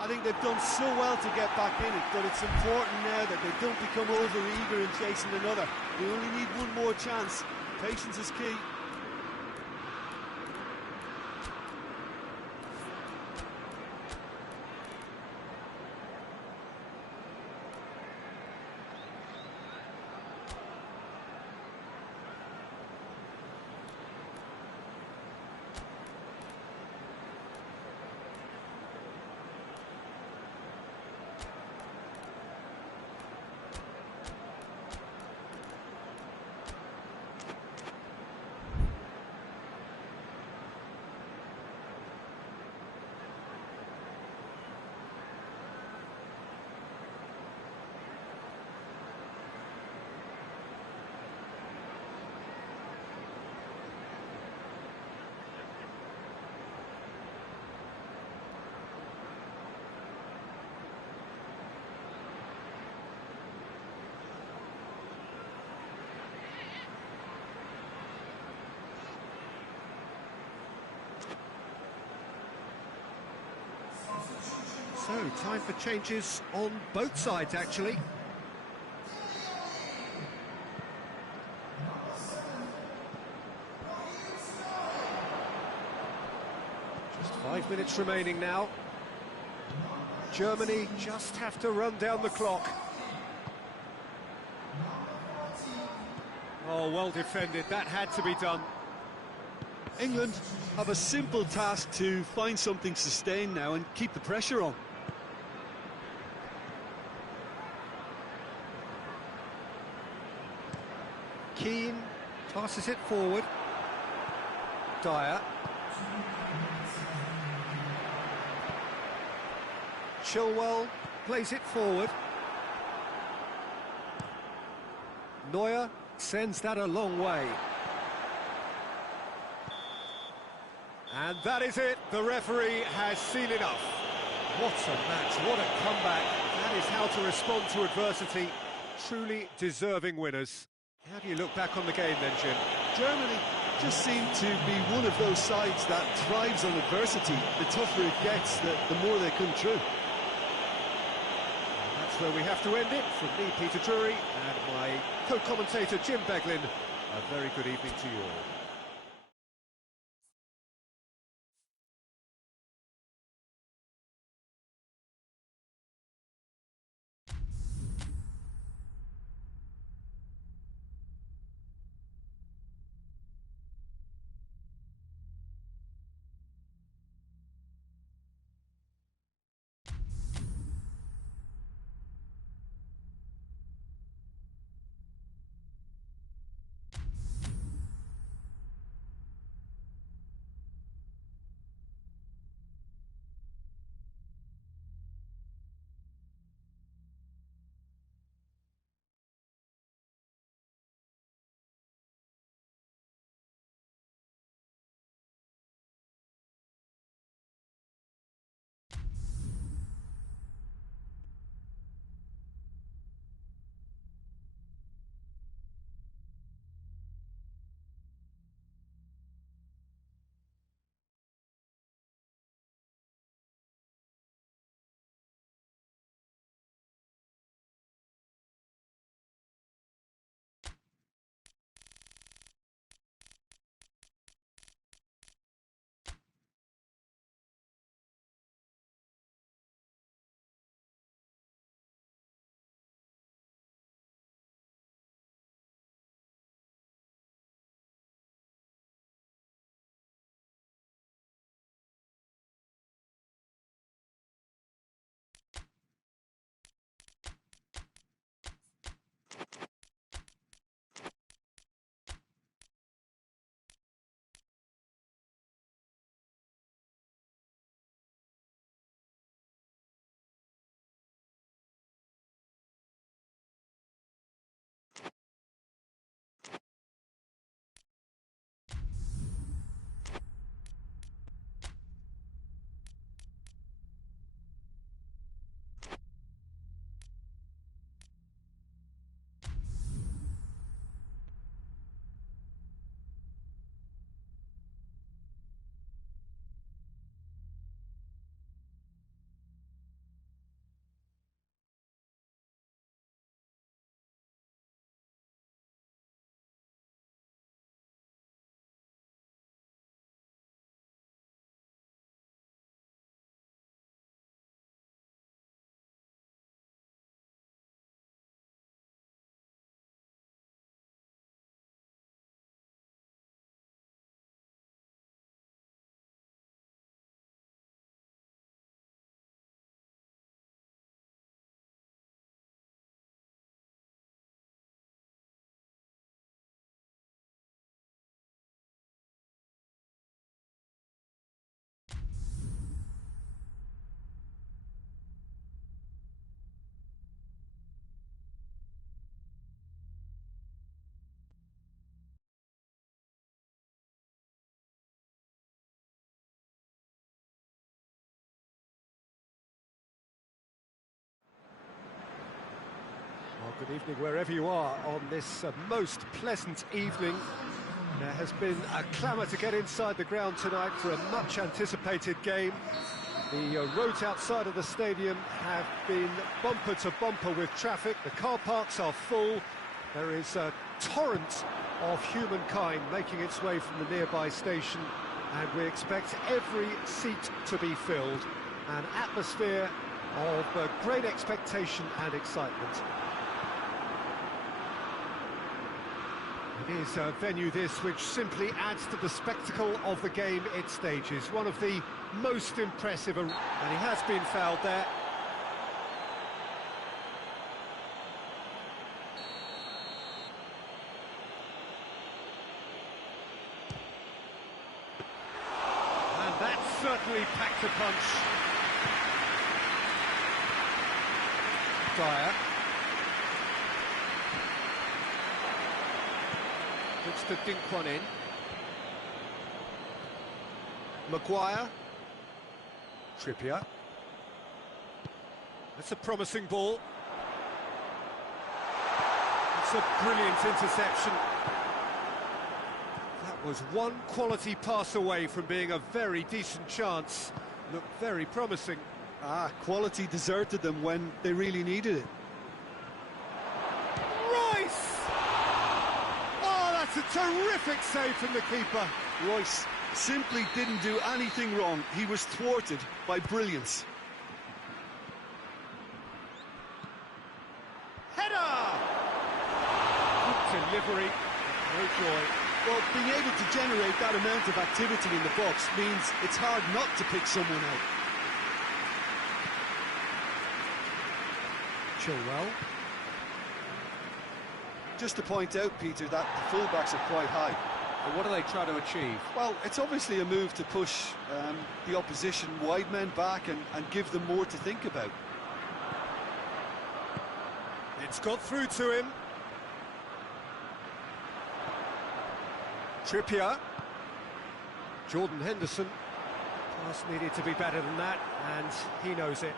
I think they've done so well to get back in it, but it's important now that they don't become over-eager in chasing another. They only need one more chance. Patience is key. So, time for changes on both sides, actually. Just 5 minutes remaining now. Germany just have to run down the clock. Oh, well defended. That had to be done. England have a simple task to find something sustained now and keep the pressure on. Keane passes it forward. Dyer. Chilwell plays it forward. Neuer sends that a long way. And that is it. The referee has seen enough. What a match, what a comeback. That is how to respond to adversity. Truly deserving winners. How do you look back on the game then, Jim? Germany just seem to be one of those sides that thrives on adversity. The tougher it gets, the more they come through. That's where we have to end it. From me, Peter Drury, and my co-commentator, Jim Beglin, a very good evening to you all. Well, good evening wherever you are on this most pleasant evening. There has been a clamour to get inside the ground tonight for a much-anticipated game. The roads outside of the stadium have been bumper to bumper with traffic. The car parks are full. There is a torrent of humankind making its way from the nearby station, and we expect every seat to be filled. An atmosphere of great expectation and excitement. It is a venue this which simply adds to the spectacle of the game it stages. One of the most impressive, and he has been fouled there. And that certainly packed a punch. Dyer. Looks to dink one in. Maguire. Trippier. That's a promising ball. It's a brilliant interception. That was one quality pass away from being a very decent chance. Looked very promising. Quality deserted them when they really needed it. Royce! Oh, that's a terrific save from the keeper. Royce simply didn't do anything wrong. He was thwarted by brilliance. Header! Good delivery, no joy. Well, being able to generate that amount of activity in the box means it's hard not to pick someone out. Chilwell. Just to point out, Peter, that the fullbacks are quite high. But what are they trying to achieve? Well, it's obviously a move to push the opposition wide men back and give them more to think about. It's got through to him. Trippier. Jordan Henderson. Pass needed to be better than that, and he knows it.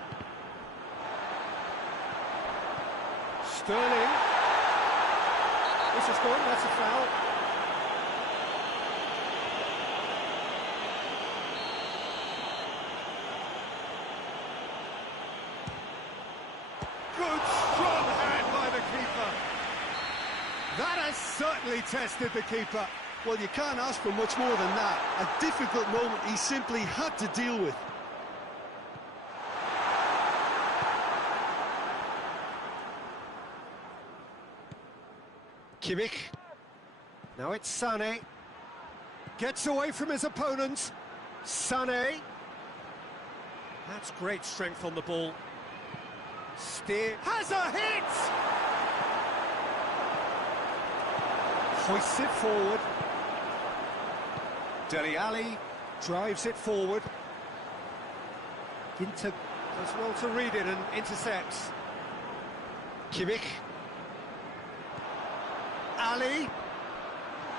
Sterling. This is gone, that's a foul. Good, strong hand by the keeper. That has certainly tested the keeper. Well, you can't ask for much more than that. A difficult moment he simply had to deal with. Kimmich. Now it's Sané. Gets away from his opponent. Sané. That's great strength on the ball. Steer. Has a hit! Hoists it forward. Dele Alli drives it forward. Ginter does well to read it and intercepts. Kimmich. Ali.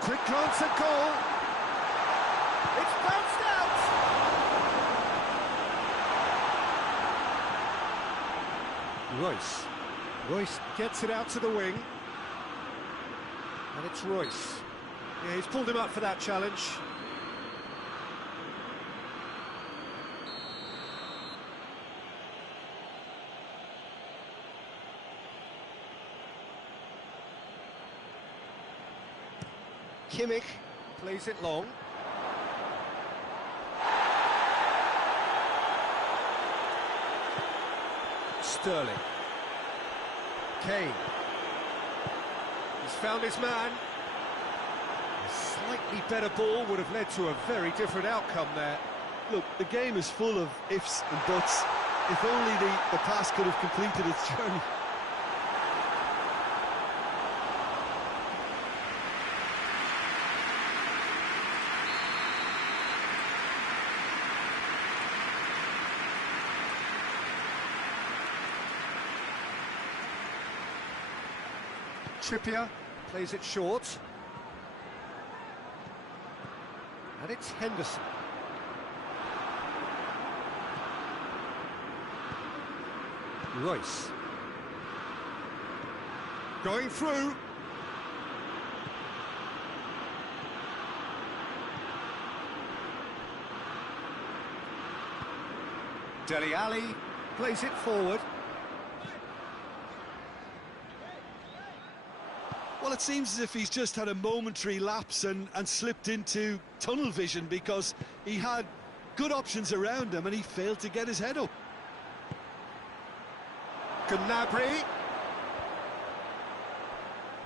Quick glance at goal. It's bounced out. Royce. Royce gets it out to the wing. And it's Royce. Yeah, he's pulled him up for that challenge. Kimmich plays it long. Sterling. Kane. He's found his man. A slightly better ball would have led to a very different outcome there. Look, the game is full of ifs and buts. If only the pass could have completed its journey. Trippier plays it short. And it's Henderson. Royce. Going through. Dele Alli plays it forward. Well, it seems as if he's just had a momentary lapse and slipped into tunnel vision, because he had good options around him and he failed to get his head up. Gnabry.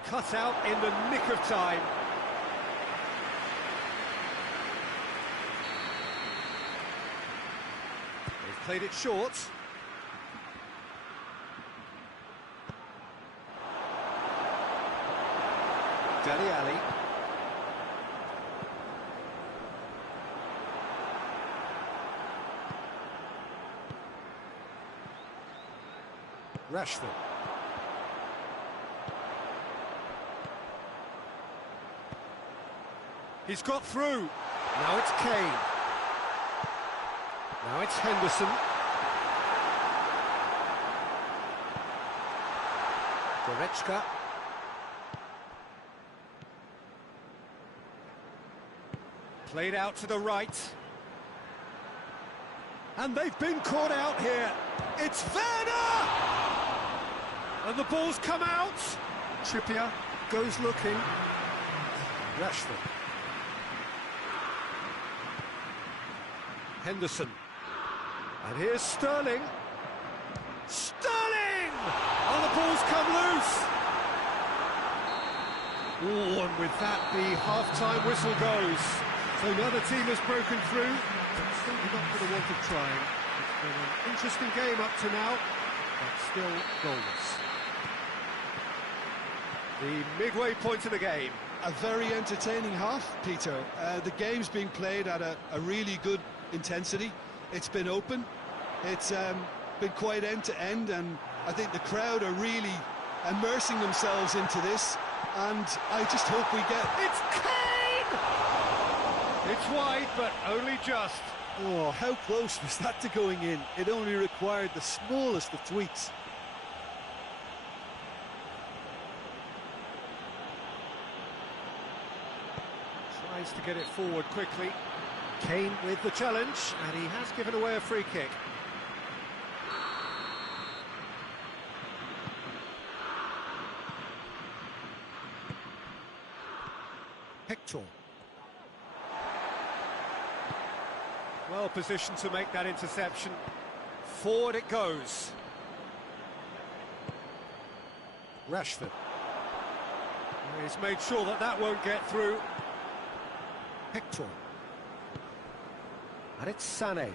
Cut out in the nick of time. They've played it short. Dele Alli. Rashford. He's got through. Now it's Kane. Now it's Henderson. Goretzka. Played out to the right. And they've been caught out here. It's Werner! And the ball's come out. Trippier goes looking. Rashford. Henderson. And here's Sterling. Sterling! And the ball's come loose. Oh, and with that, the half-time whistle goes. So another team has broken through, but certainly not for the want of trying. It's been an interesting game up to now, but still goalless. The midway point of the game. A very entertaining half, Peter. The game's being played at a really good intensity. It's been open. It's been quite end-to-end, and I think the crowd are really immersing themselves into this, and I just hope we get... It's Kane! It's wide, but only just. Oh, how close was that to going in? It only required the smallest of tweaks. Tries to get it forward quickly. Kane with the challenge, and he has given away a free kick. Hector. Well positioned to make that interception. Forward it goes. Rashford. He's made sure that that won't get through. Hector. And it's Sané.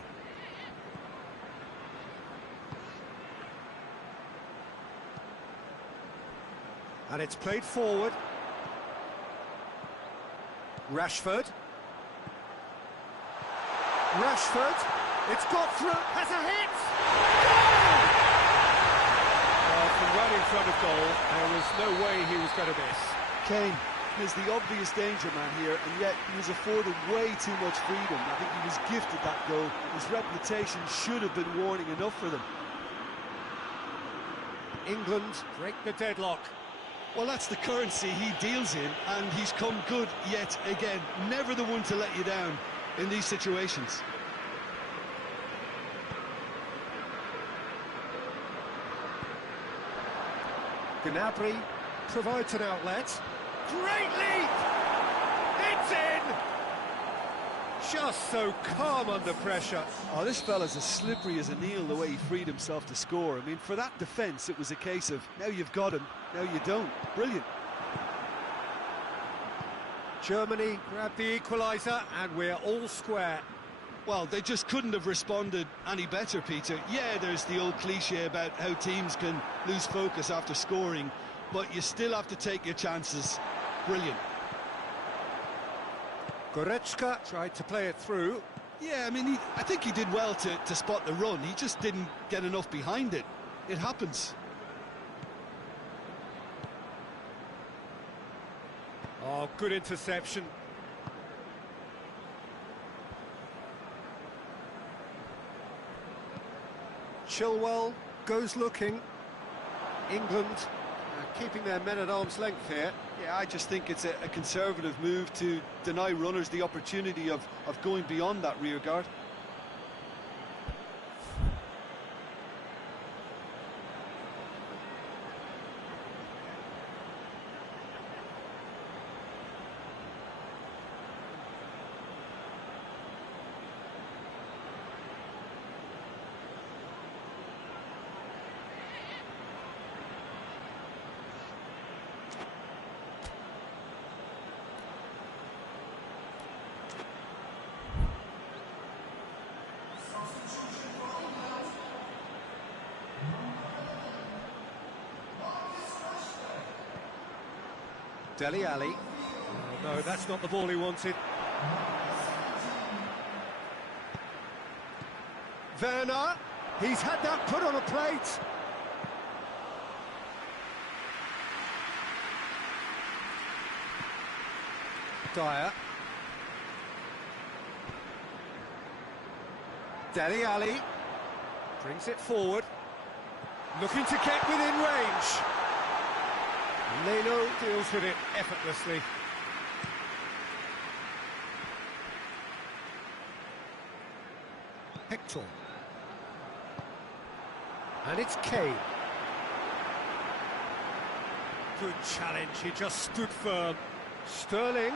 And it's played forward. Rashford. Rashford. It's got through. Has a hit. Goal! Well, from right in front of goal, there was no way he was going to miss. Kane is the obvious danger man here, and yet he was afforded way too much freedom. I think he was gifted that goal. His reputation should have been warning enough for them. England break the deadlock. Well, that's the currency he deals in, and he's come good yet again. Never the one to let you down in these situations. Gnabry provides an outlet. Great leap! It's in! Just so calm under pressure. Oh, this fella's as slippery as an eel, the way he freed himself to score. I mean, for that defence, it was a case of, now you've got him, now you don't. Brilliant. Germany grabbed the equaliser, and we're all square. Well, they just couldn't have responded any better, Peter. Yeah, there's the old cliche about how teams can lose focus after scoring, but you still have to take your chances. Brilliant. Goretzka tried to play it through. Yeah, I mean, I think he did well to spot the run. He just didn't get enough behind it. It happens. Oh, good interception. Chilwell goes looking. England keeping their men at arm's length here. Yeah, I just think it's a conservative move to deny runners the opportunity of going beyond that rear guard. Dele Alli. Oh, no, that's not the ball he wanted. Werner, he's had that put on a plate. Dyer. Dele Alli brings it forward, looking to get within range. Leno deals with it effortlessly. Hector. And it's Kane. Good challenge, he just stood firm. Sterling.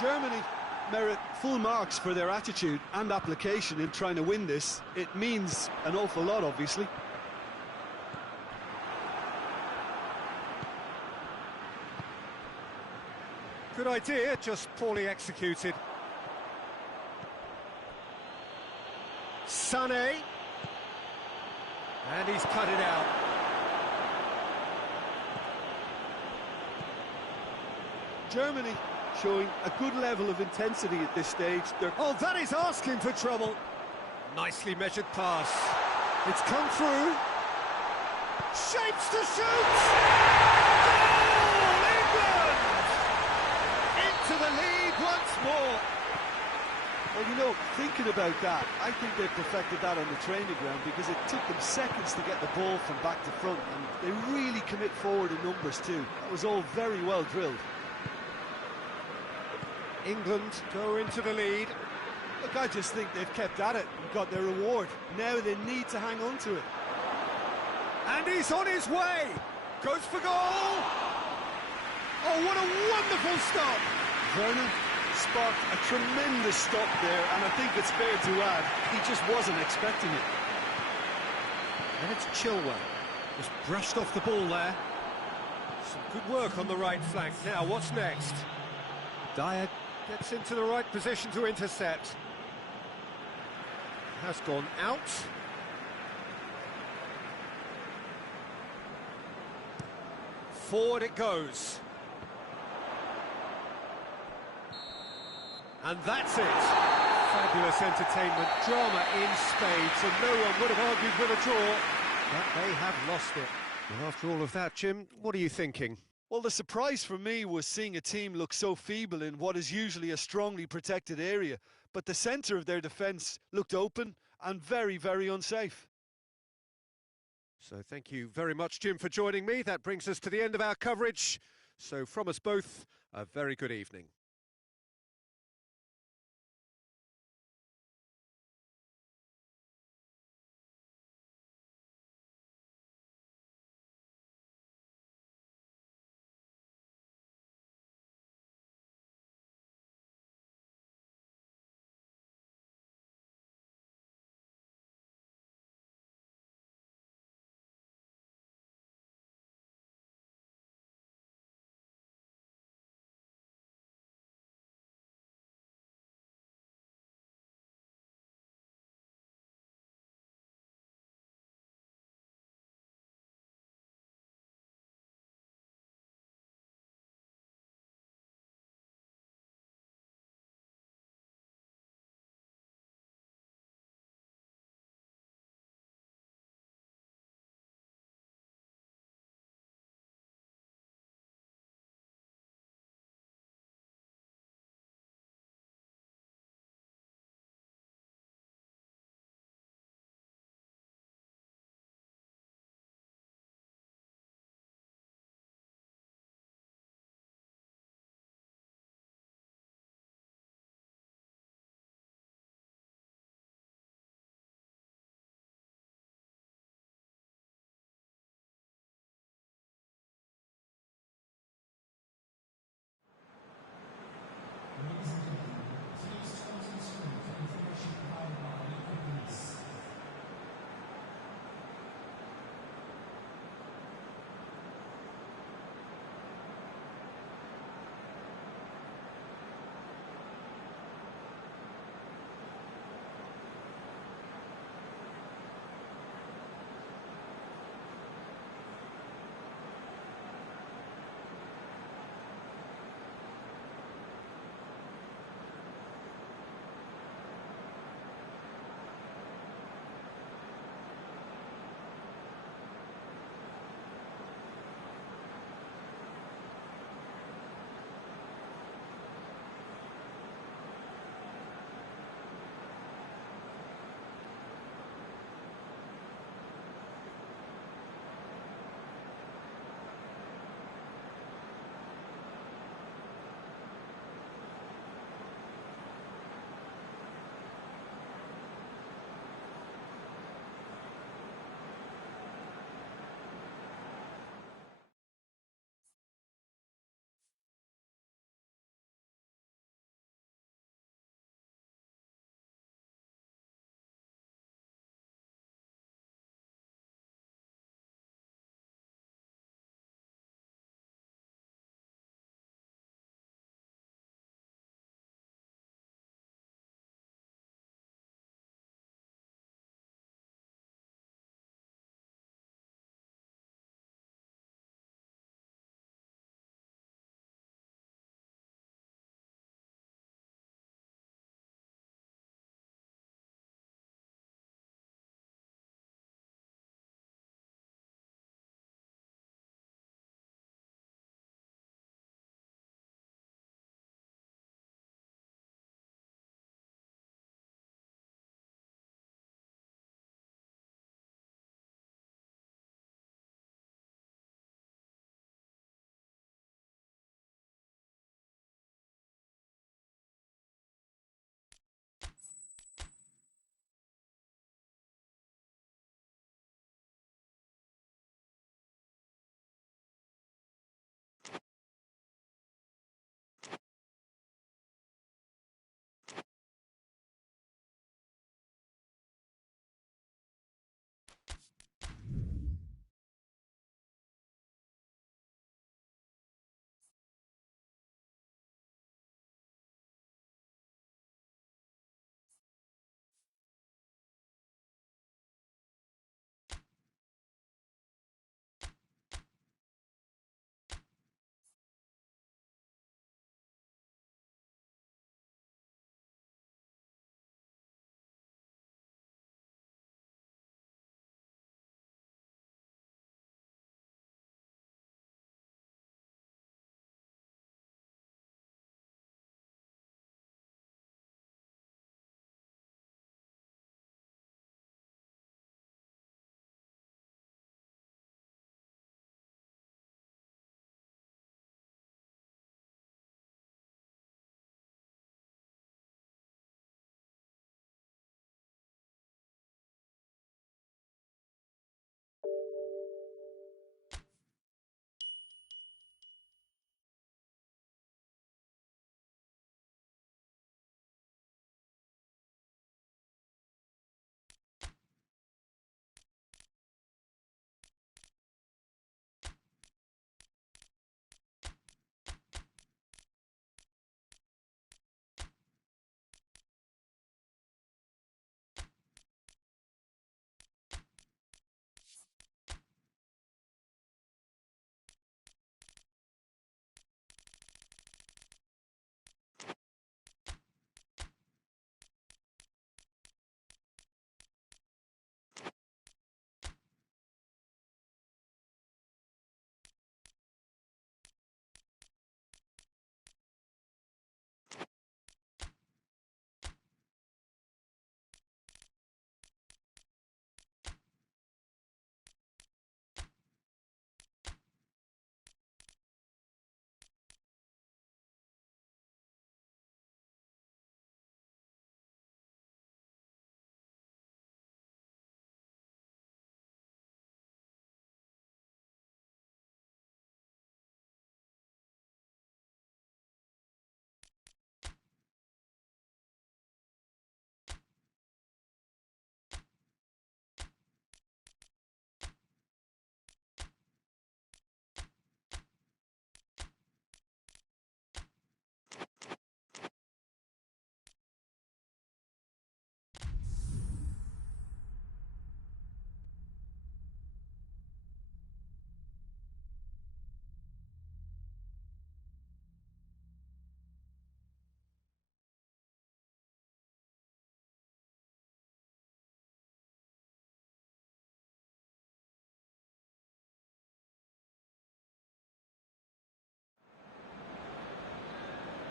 Germany merit full marks for their attitude and application in trying to win this. It means an awful lot, obviously. Good idea, just poorly executed. Sané. And he's cut it out. Germany showing a good level of intensity at this stage. Oh, that is asking for trouble. Nicely measured pass. It's come through. Shapes to shoot! Goal, England! Into the lead once more. Well, you know, thinking about that, I think they perfected that on the training ground because it took them seconds to get the ball from back to front, and they really commit forward in numbers too. That was all very well drilled. England go into the lead. Look, I just think they've kept at it and got their reward. Now they need to hang on to it. And he's on his way. Goes for goal. Oh, what a wonderful stop. Werner sparked a tremendous stop there, and I think it's fair to add, he just wasn't expecting it. And it's Chilwell. Just brushed off the ball there. Some good work on the right flank. Now, what's next? Dyer gets into the right position to intercept. Has gone out. Forward it goes. And that's it. Fabulous entertainment, drama in spades, and no one would have argued with a draw, but they have lost it. Well, after all of that, Jim, what are you thinking? Well, the surprise for me was seeing a team look so feeble in what is usually a strongly protected area, but the centre of their defence looked open and very, very unsafe. So thank you very much, Jim, for joining me. That brings us to the end of our coverage. So from us both, a very good evening.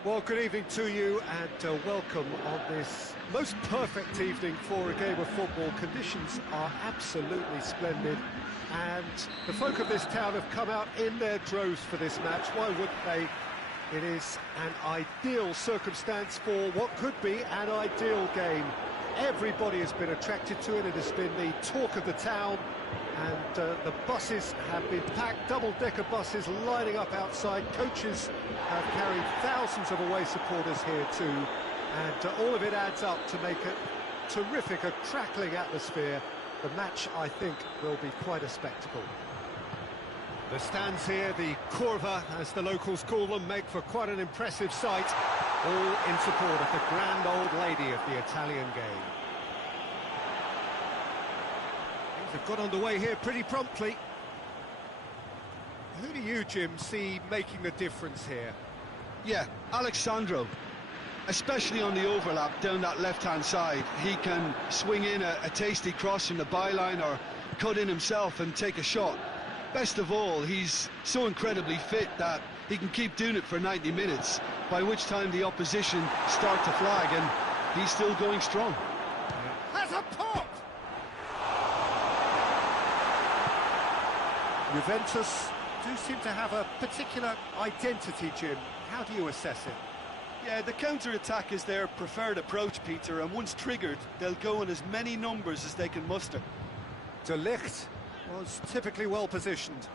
Well, good evening to you and welcome on this most perfect evening for a game of football. Conditions are absolutely splendid and the folk of this town have come out in their droves for this match. Why wouldn't they? It is an ideal circumstance for what could be an ideal game. Everybody has been attracted to it. It has been the talk of the town, and the buses have been packed, double-decker buses lining up outside. Coaches have carried thousands of away supporters here too, and all of it adds up to make it terrific, a crackling atmosphere. The match, I think, will be quite a spectacle. The stands here, the curva, as the locals call them, make for quite an impressive sight, all in support of the grand old lady of the Italian game. Things have got underway here pretty promptly. Who do you, Jim, see making the difference here? Yeah, Alexandro. Especially on the overlap down that left-hand side. He can swing in a tasty cross from the byline or cut in himself and take a shot. Best of all, he's so incredibly fit that he can keep doing it for 90 minutes, by which time the opposition start to flag, and he's still going strong. Has a pop! Juventus do seem to have a particular identity, Jim. How do you assess it? Yeah, the counter-attack is their preferred approach, Peter, and once triggered, they'll go in as many numbers as they can muster. De Ligt was typically well positioned.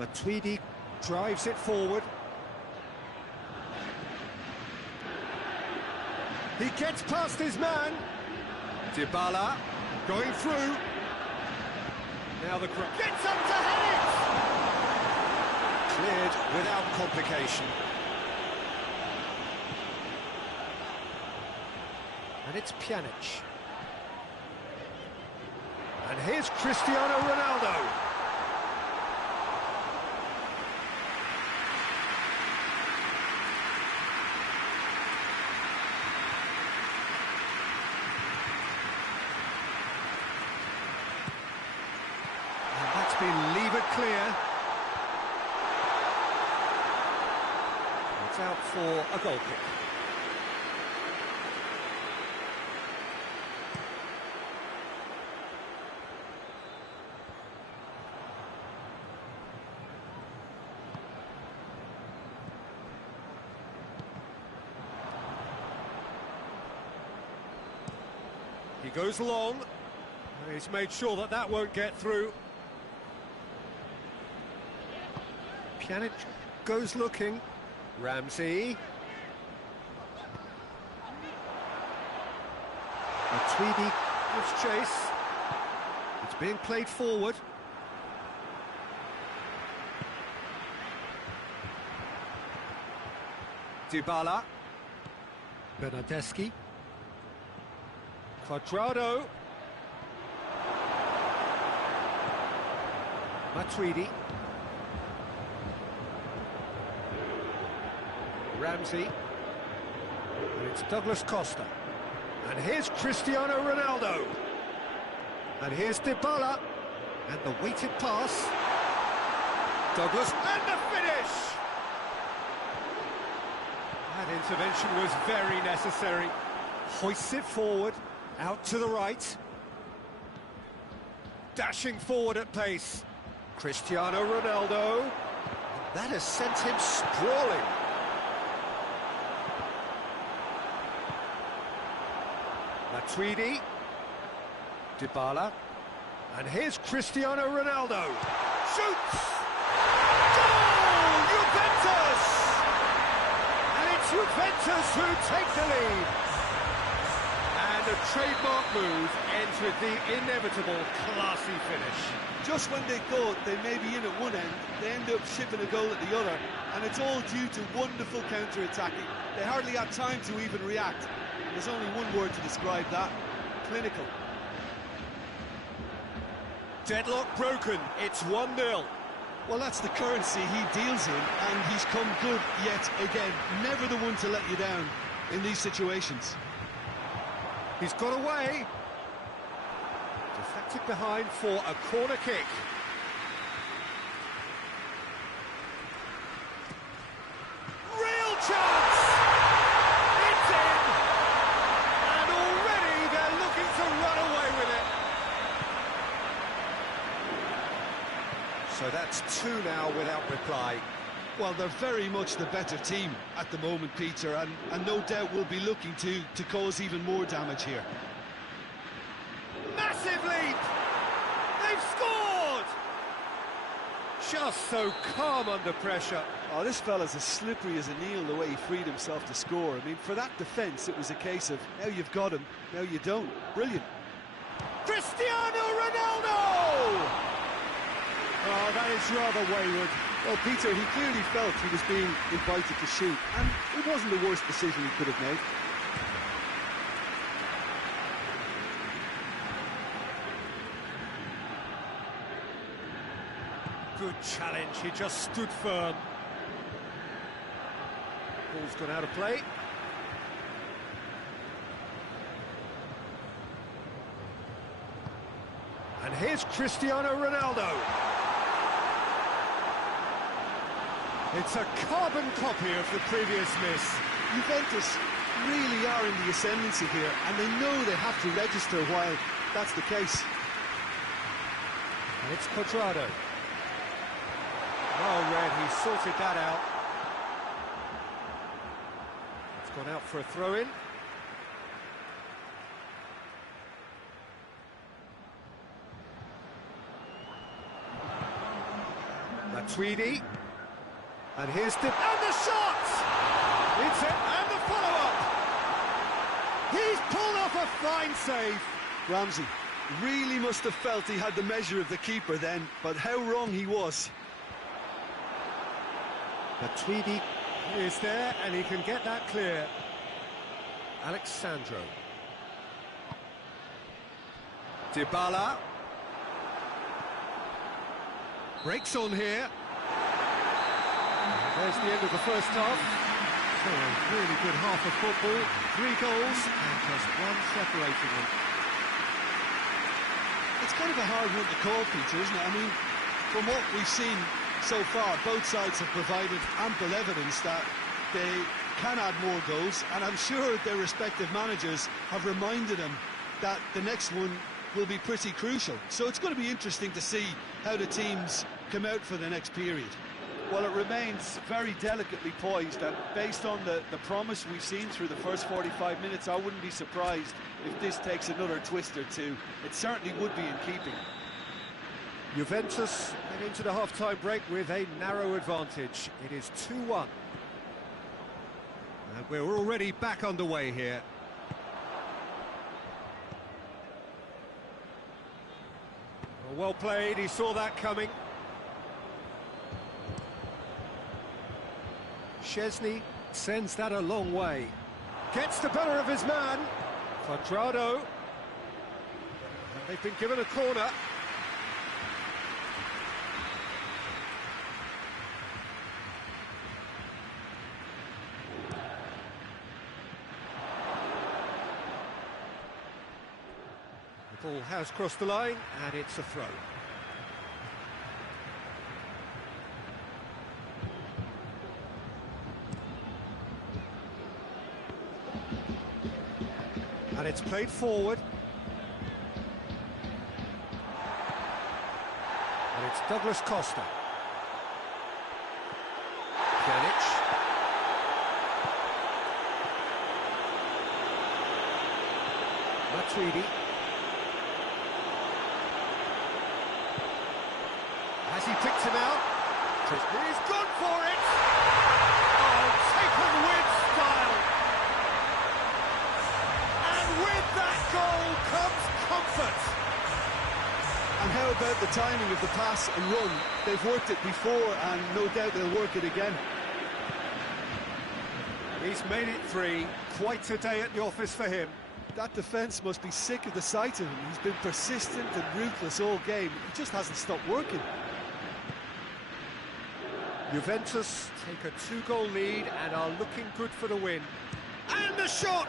Matuidi drives it forward. He gets past his man. Dybala going through. Now the cross gets up to head it. Cleared without complication. And it's Pjanic. And here's Cristiano Ronaldo. And that's been levered clear. It's out for a goal kick. He goes long. He's made sure that that won't get through. Pjanic goes looking. Ramsey. Matuidi gives chase. It's being played forward. Dybala. Bernardeschi. Cuadrado. Matuidi. Ramsey. And it's Douglas Costa. And here's Cristiano Ronaldo. And here's Dybala. And the weighted pass. Douglas. And the finish! That intervention was very necessary. Hoists it forward. Out to the right. Dashing forward at pace. Cristiano Ronaldo. That has sent him sprawling. Matuidi. Dybala. And here's Cristiano Ronaldo. Shoots! Goal! Juventus! And it's Juventus who take the lead. And a trademark move entered the inevitable classy finish. Just when they thought they may be in at one end, they end up shipping a goal at the other, and it's all due to wonderful counter-attacking. They hardly had time to even react. And there's only one word to describe that: clinical. Deadlock broken, it's 1-0. Well, that's the currency he deals in, and he's come good yet again. Never the one to let you down in these situations. He's got away. Deflected behind for a corner kick. That's two now without reply. Well, they're very much the better team at the moment, Peter, and no doubt will be looking to cause even more damage here. Massive leap! They've scored! Just so calm under pressure. Oh, this fella's as slippery as a Neil, the way he freed himself to score. I mean, for that defence, it was a case of, now you've got him, now you don't. Brilliant. Cristiano Ronaldo! Oh, that is rather wayward. Well, Peter, he clearly felt he was being invited to shoot, and it wasn't the worst decision he could have made. Good challenge, he just stood firm. Ball's gone out of play. And here's Cristiano Ronaldo. It's a carbon copy of the previous miss. Juventus really are in the ascendancy here, and they know they have to register while that's the case. And it's Cuadrado. Well read, he sorted that out. It's gone out for a throw-in. Matuidi. And here's and the shot! It's it, and the follow-up! He's pulled off a fine save. Ramsey really must have felt he had the measure of the keeper then, but how wrong he was. Matuidi is there, and he can get that clear. Alex Sandro. Dybala. Breaks on here. There's the end of the first half. So a really good half of football. 3 goals and just one separating them. It's kind of a hard one to call, Peter, isn't it? I mean, from what we've seen so far, both sides have provided ample evidence that they can add more goals, and I'm sure their respective managers have reminded them that the next one will be pretty crucial. So it's going to be interesting to see how the teams come out for the next period. Well, it remains very delicately poised, and based on the promise we've seen through the first 45 minutes, I wouldn't be surprised if this takes another twist or two. It certainly would be in keeping. Juventus head into the half-time break with a narrow advantage. It is 2-1. And we're already back underway here. Well played, he saw that coming. Szczesny sends that a long way. Gets the better of his man. Cuadrado. And they've been given a corner. The ball has crossed the line, and it's a throw. And it's played forward. And it's Douglas Costa. Pjanic. Matuidi. Has he picked him out? He's gone for it! Oh, taken with style! And with that goal comes comfort! And how about the timing of the pass and run? They've worked it before, and no doubt they'll work it again. He's made it 3. Quite a day at the office for him. That defence must be sick of the sight of him. He's been persistent and ruthless all game. He just hasn't stopped working. Juventus take a 2-goal lead and are looking good for the win. And the shot!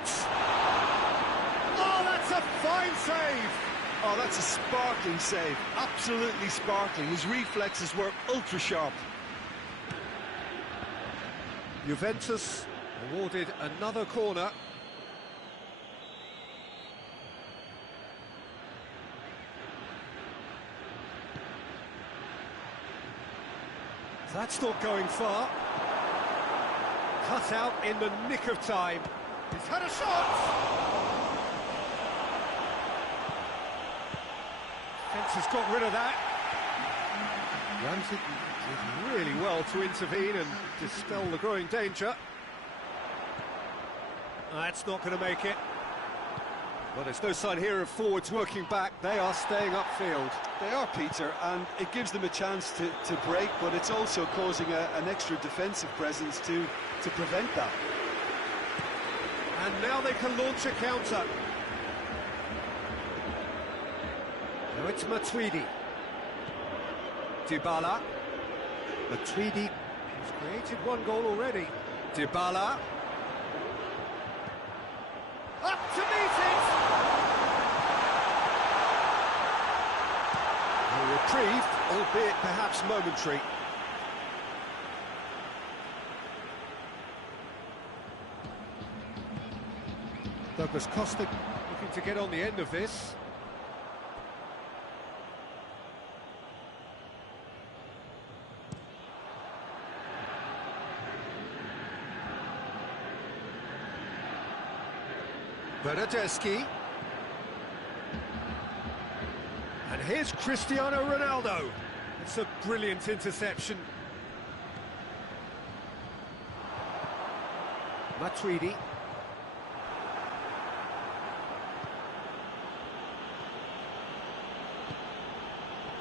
Oh, that's a fine save! Oh, that's a sparkling save. Absolutely sparkling. His reflexes were ultra-sharp. Juventus awarded another corner. That's not going far. Cut out in the nick of time. He's had a shot! Fence has got rid of that. Ramsey did really well to intervene and dispel the growing danger. That's not going to make it. Well, there's no sign here of forwards working back. They are staying upfield. They are, Peter, and it gives them a chance to break, but it's also causing an extra defensive presence to prevent that. And now they can launch a counter. Now it's Matuidi. Dybala. Matuidi has created one goal already. Dybala. Up to meet it! A reprieve, albeit perhaps momentary. Douglas Costa looking to get on the end of this. Bernardeschi. And here's Cristiano Ronaldo. It's a brilliant interception. Matuidi.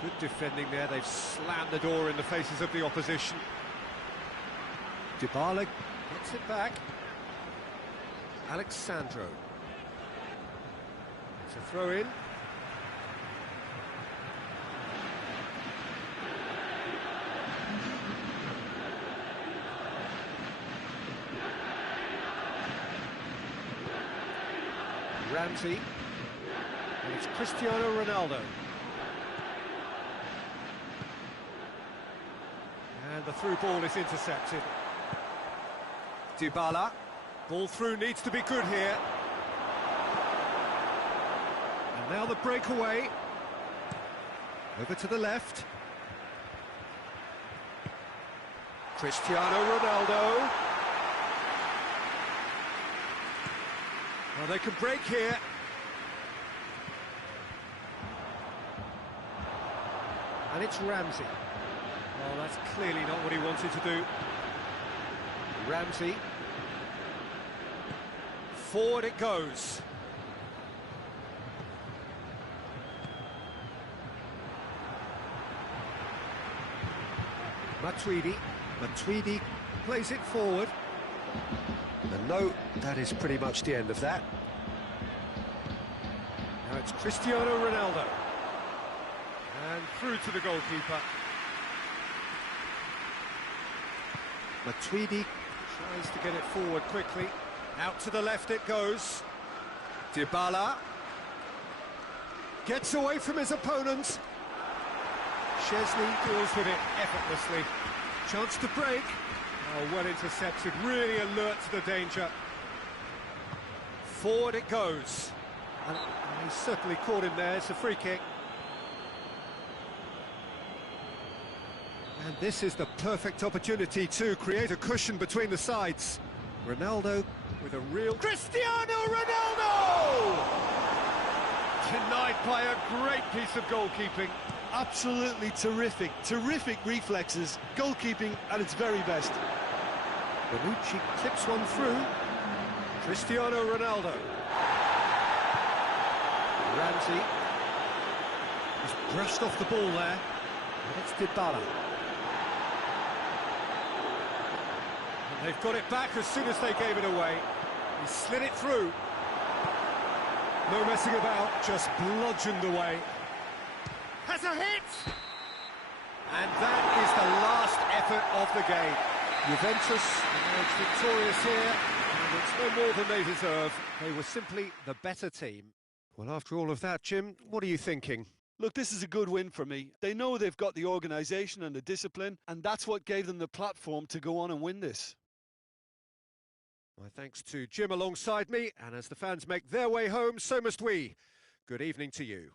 Good defending there, they've slammed the door in the faces of the opposition. Dybala gets it back. Alexandro. It's a throw in. Ramsey. And it's Cristiano Ronaldo. And the through ball is intercepted. Dybala. Ball through needs to be good here. And now the breakaway. Over to the left. Cristiano Ronaldo. Well, they can break here. And it's Ramsey. Well, that's clearly not what he wanted to do. Ramsey. Forward it goes. Matuidi. Matuidi plays it forward. And no, that is pretty much the end of that. Now it's Cristiano Ronaldo. And through to the goalkeeper. Matuidi tries to get it forward quickly. Out to the left it goes. Dybala. Gets away from his opponent. Szczesny deals with it effortlessly. Chance to break. Oh, well intercepted, really alert to the danger. Forward it goes. And he's certainly caught him there, it's a free kick. And this is the perfect opportunity to create a cushion between the sides. Ronaldo with a real... Cristiano Ronaldo! Denied by a great piece of goalkeeping. Absolutely terrific, terrific reflexes, goalkeeping at its very best. Bonucci clips one through. Cristiano Ronaldo. Ramsey. He's brushed off the ball there. And it's Dybala. And they've got it back as soon as they gave it away. He slid it through. No messing about, just bludgeoned away. Has a hit! And that is the last effort of the game. Juventus emerged victorious here, and it's no more than they deserve. They were simply the better team. Well, after all of that, Jim, what are you thinking? Look, this is a good win for me. They know they've got the organisation and the discipline, and that's what gave them the platform to go on and win this. My thanks to Jim alongside me, and as the fans make their way home, so must we. Good evening to you.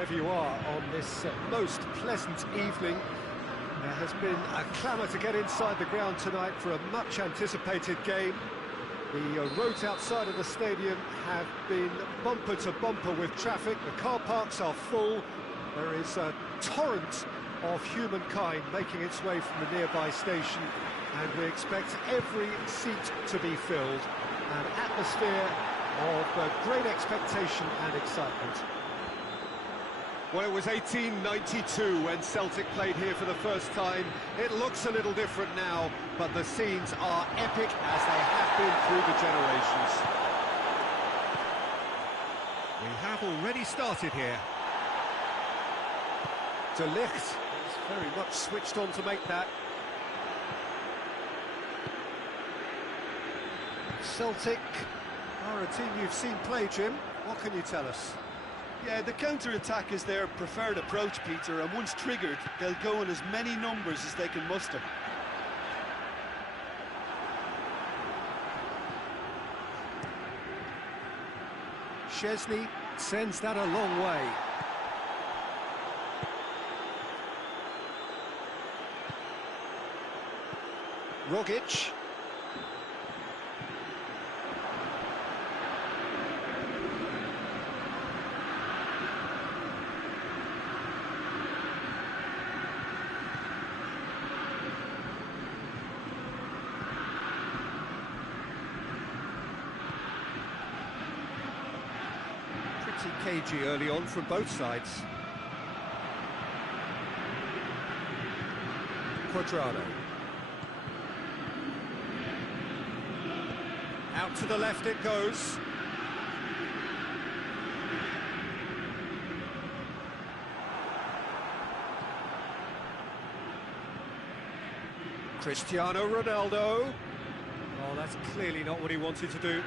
wherever you are on this most pleasant evening. There has been a clamour to get inside the ground tonight for a much-anticipated game. The roads outside of the stadium have been bumper to bumper with traffic. The car parks are full. There is a torrent of humankind making its way from the nearby station, and we expect every seat to be filled. An atmosphere of great expectation and excitement. Well, it was 1892 when Celtic played here for the first time. It looks a little different now, but the scenes are epic as they have been through the generations. We have already started here. De Ligt is very much switched on to make that. Celtic are a team you've seen play, Jim. What can you tell us? Yeah, the counter-attack is their preferred approach, Peter, and once triggered, they'll go in as many numbers as they can muster. Szczesny sends that a long way. Rogic. Cagey early on from both sides. Cuadrado. Out to the left it goes. Cristiano Ronaldo. Oh, that's clearly not what he wanted to do.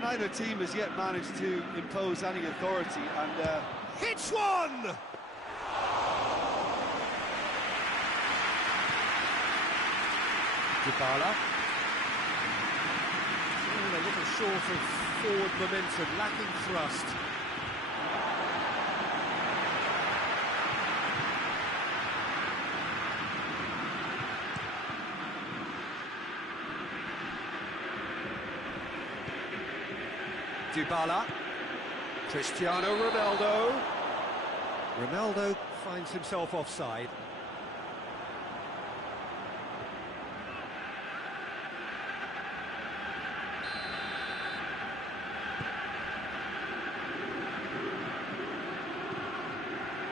Neither team has yet managed to impose any authority, and hits one! Dybala. Falling a little short of forward momentum, lacking thrust. Dybala, Cristiano Ronaldo. Ronaldo finds himself offside.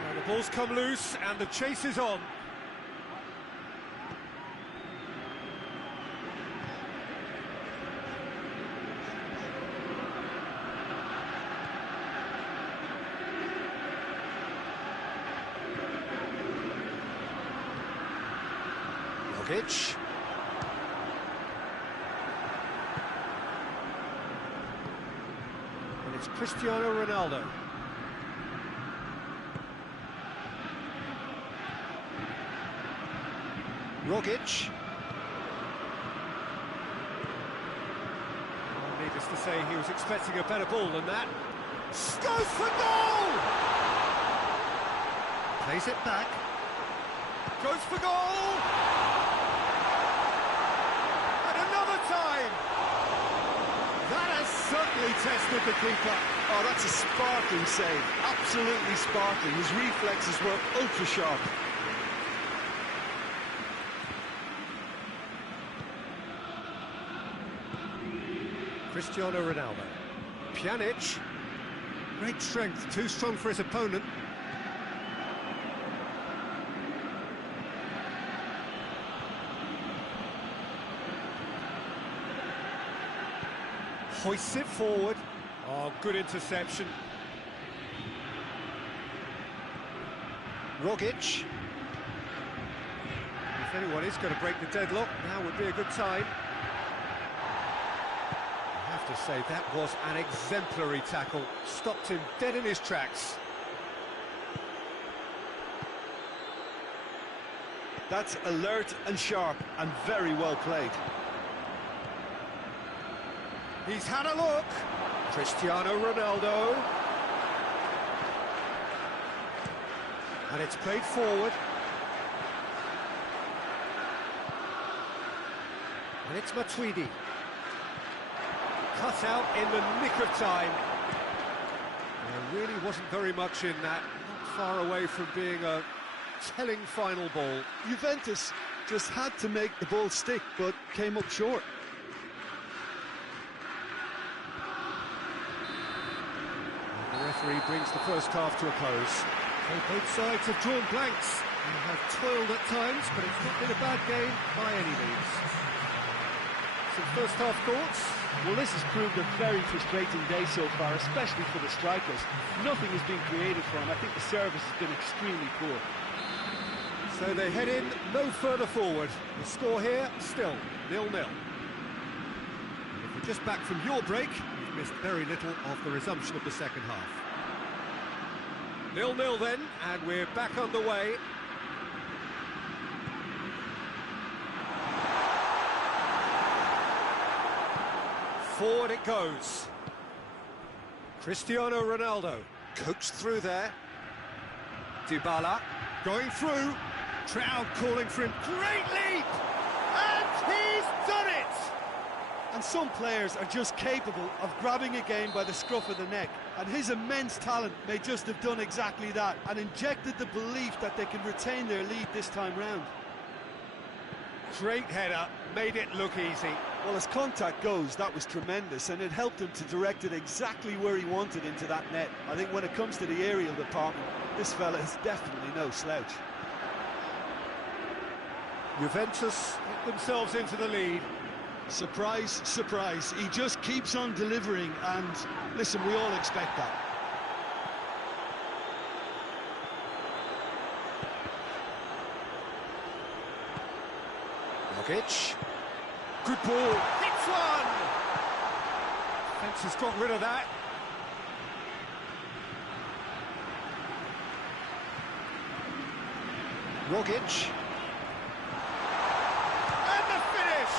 Well, the ball's come loose and the chase is on. Rogic. And it's Cristiano Ronaldo. Rogic. Well, needless to say, he was expecting a better ball than that. Goes for goal! Plays it back. Goes for goal! Certainly tested the keeper. Oh, that's a sparkling save. Absolutely sparkling. His reflexes were ultra sharp. Cristiano Ronaldo. Pjanic. Great strength, too strong for his opponent. Hoists it forward. Oh, good interception. Rogic. If anyone is going to break the deadlock, now would be a good time. I have to say, that was an exemplary tackle. Stopped him dead in his tracks. That's alert and sharp and very well played. He's had a look. Cristiano Ronaldo. And it's played forward. And it's Matuidi. Cut out in the nick of time. There really wasn't very much in that. Not far away from being a telling final ball. Juventus just had to make the ball stick, but came up short. And the referee brings the first half to a close. So both sides have drawn blanks and have toiled at times, but it's not been a bad game by any means. Some first half thoughts? Well, this has proved a very frustrating day so far, especially for the strikers. Nothing has been created for them. I think the service has been extremely poor. So they head in no further forward. The score here, still 0-0. If you're just back from your break, you've missed very little of the resumption of the second half. 0-0 then, and we're back underway. Forward it goes. Cristiano Ronaldo coaxed through there. Dybala going through. Crowd calling for him. Great leap! And he's done it! And some players are just capable of grabbing a game by the scruff of the neck. And his immense talent may just have done exactly that and injected the belief that they can retain their lead this time round. Great header, made it look easy. Well, as contact goes, that was tremendous, and it helped him to direct it exactly where he wanted into that net. I think when it comes to the aerial department, this fella is definitely no slouch. Juventus get themselves into the lead. Surprise, surprise. He just keeps on delivering, and listen, we all expect that. Rogic. Good ball. Hits one! Defence has got rid of that. Rogic. And the finish!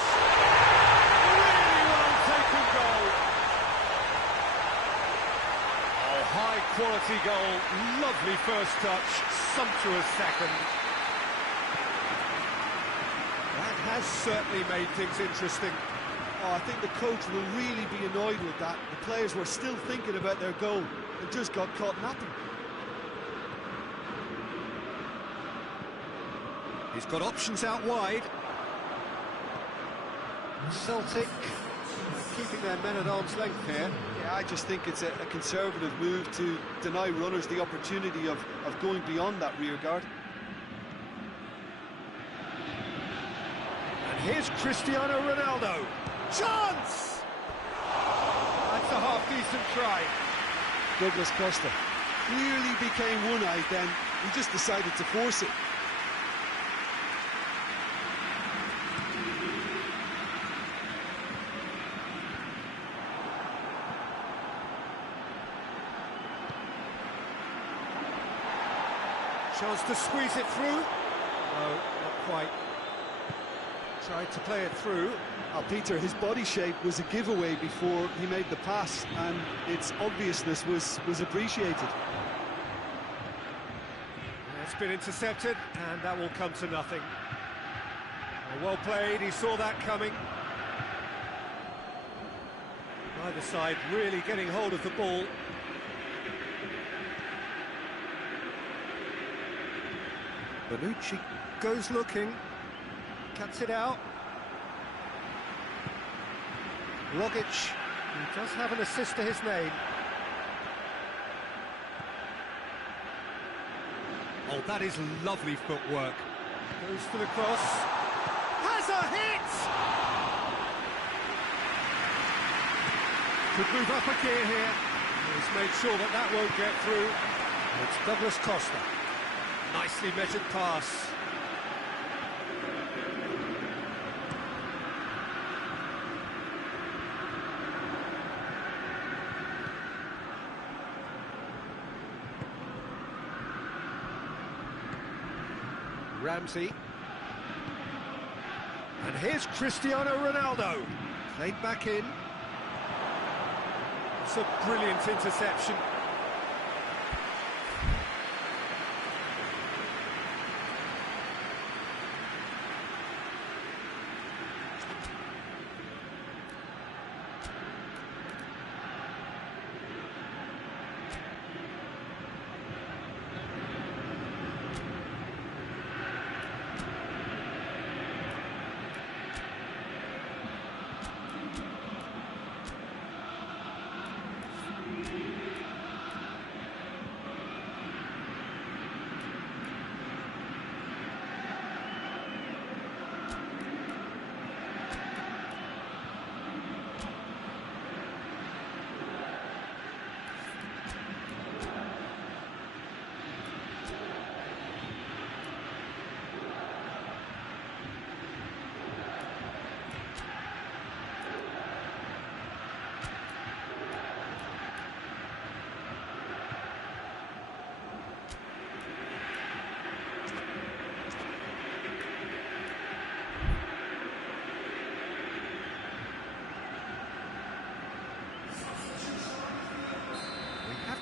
Really well taken goal. Oh, high quality goal. Lovely first touch. Sumptuous second. Has certainly made things interesting. Oh, I think the coach will really be annoyed with that. The players were still thinking about their goal and just got caught napping. He's got options out wide. Celtic keeping their men at arm's length here. Yeah, I just think it's a conservative move to deny runners the opportunity of going beyond that rear guard. Here's Cristiano Ronaldo. Chance! That's a half-decent try. Douglas Costa clearly became one-eyed then. He just decided to force it. Chance to squeeze it through. No, not quite. Tried to play it through. Oh, Peter, his body shape was a giveaway before he made the pass, and its obviousness was appreciated. It's been intercepted, and that will come to nothing. Well played, he saw that coming. Neither side really getting hold of the ball. Bonucci goes looking. Cuts it out. Rogic, he does have an assist to his name. Oh, that is lovely footwork. Goes for the cross. Has a hit! Could move up a gear here. He's made sure that that won't get through. It's Douglas Costa. Nicely measured pass. Ramsey And here's Cristiano Ronaldo. Played back in. It's a brilliant interception.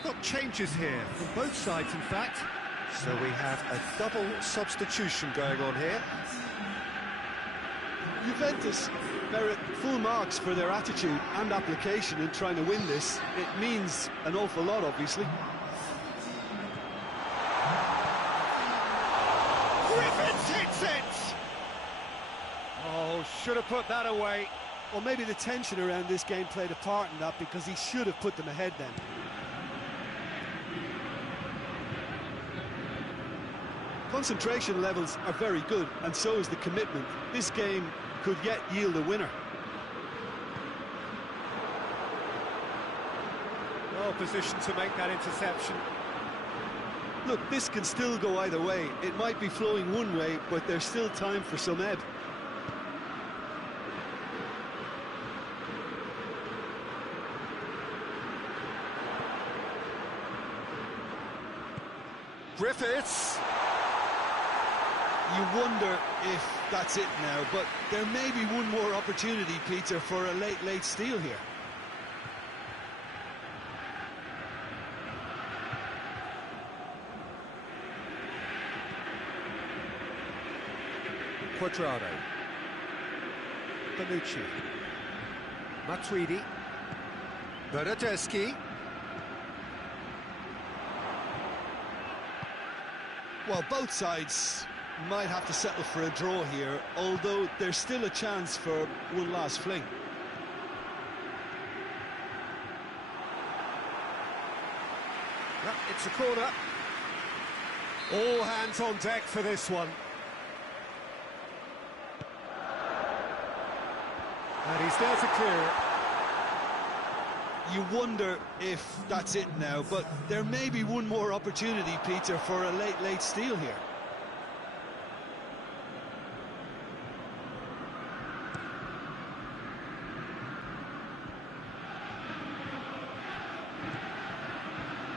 Got changes here from both sides, in fact. So we have a double substitution going on here. Juventus merit full marks for their attitude and application in trying to win this. It means an awful lot, obviously. Griffiths hits it! Oh, should have put that away. Well, maybe the tension around this game played a part in that, because he should have put them ahead then. Concentration levels are very good, and so is the commitment. This game could yet yield a winner. Well positioned to make that interception. Look, this can still go either way. It might be flowing one way, but there's still time for some ebb. Griffiths! You wonder if that's it now, but there may be one more opportunity, Peter, for a late steal here. Cuadrado. Bonucci. Matuidi. Bernardeschi. Well, both sides might have to settle for a draw here, although there's still a chance for one last fling. Yep, it's a corner. All hands on deck for this one. And he's there to clear it. You wonder if that's it now, but there may be one more opportunity, Peter, for a late steal here.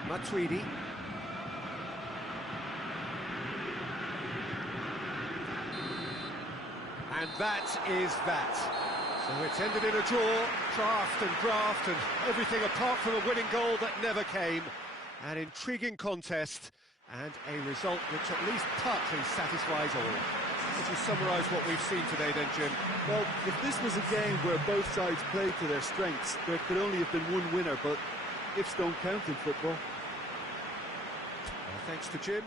Matuidi. And that is that. So it's ended in a draw, draft and everything apart from a winning goal that never came. An intriguing contest and a result which at least partly satisfies all. Would you summarise what we've seen today then, Jim? Well, if this was a game where both sides played to their strengths, there could only have been one winner, but ifs don't count in football. Thanks to Jim.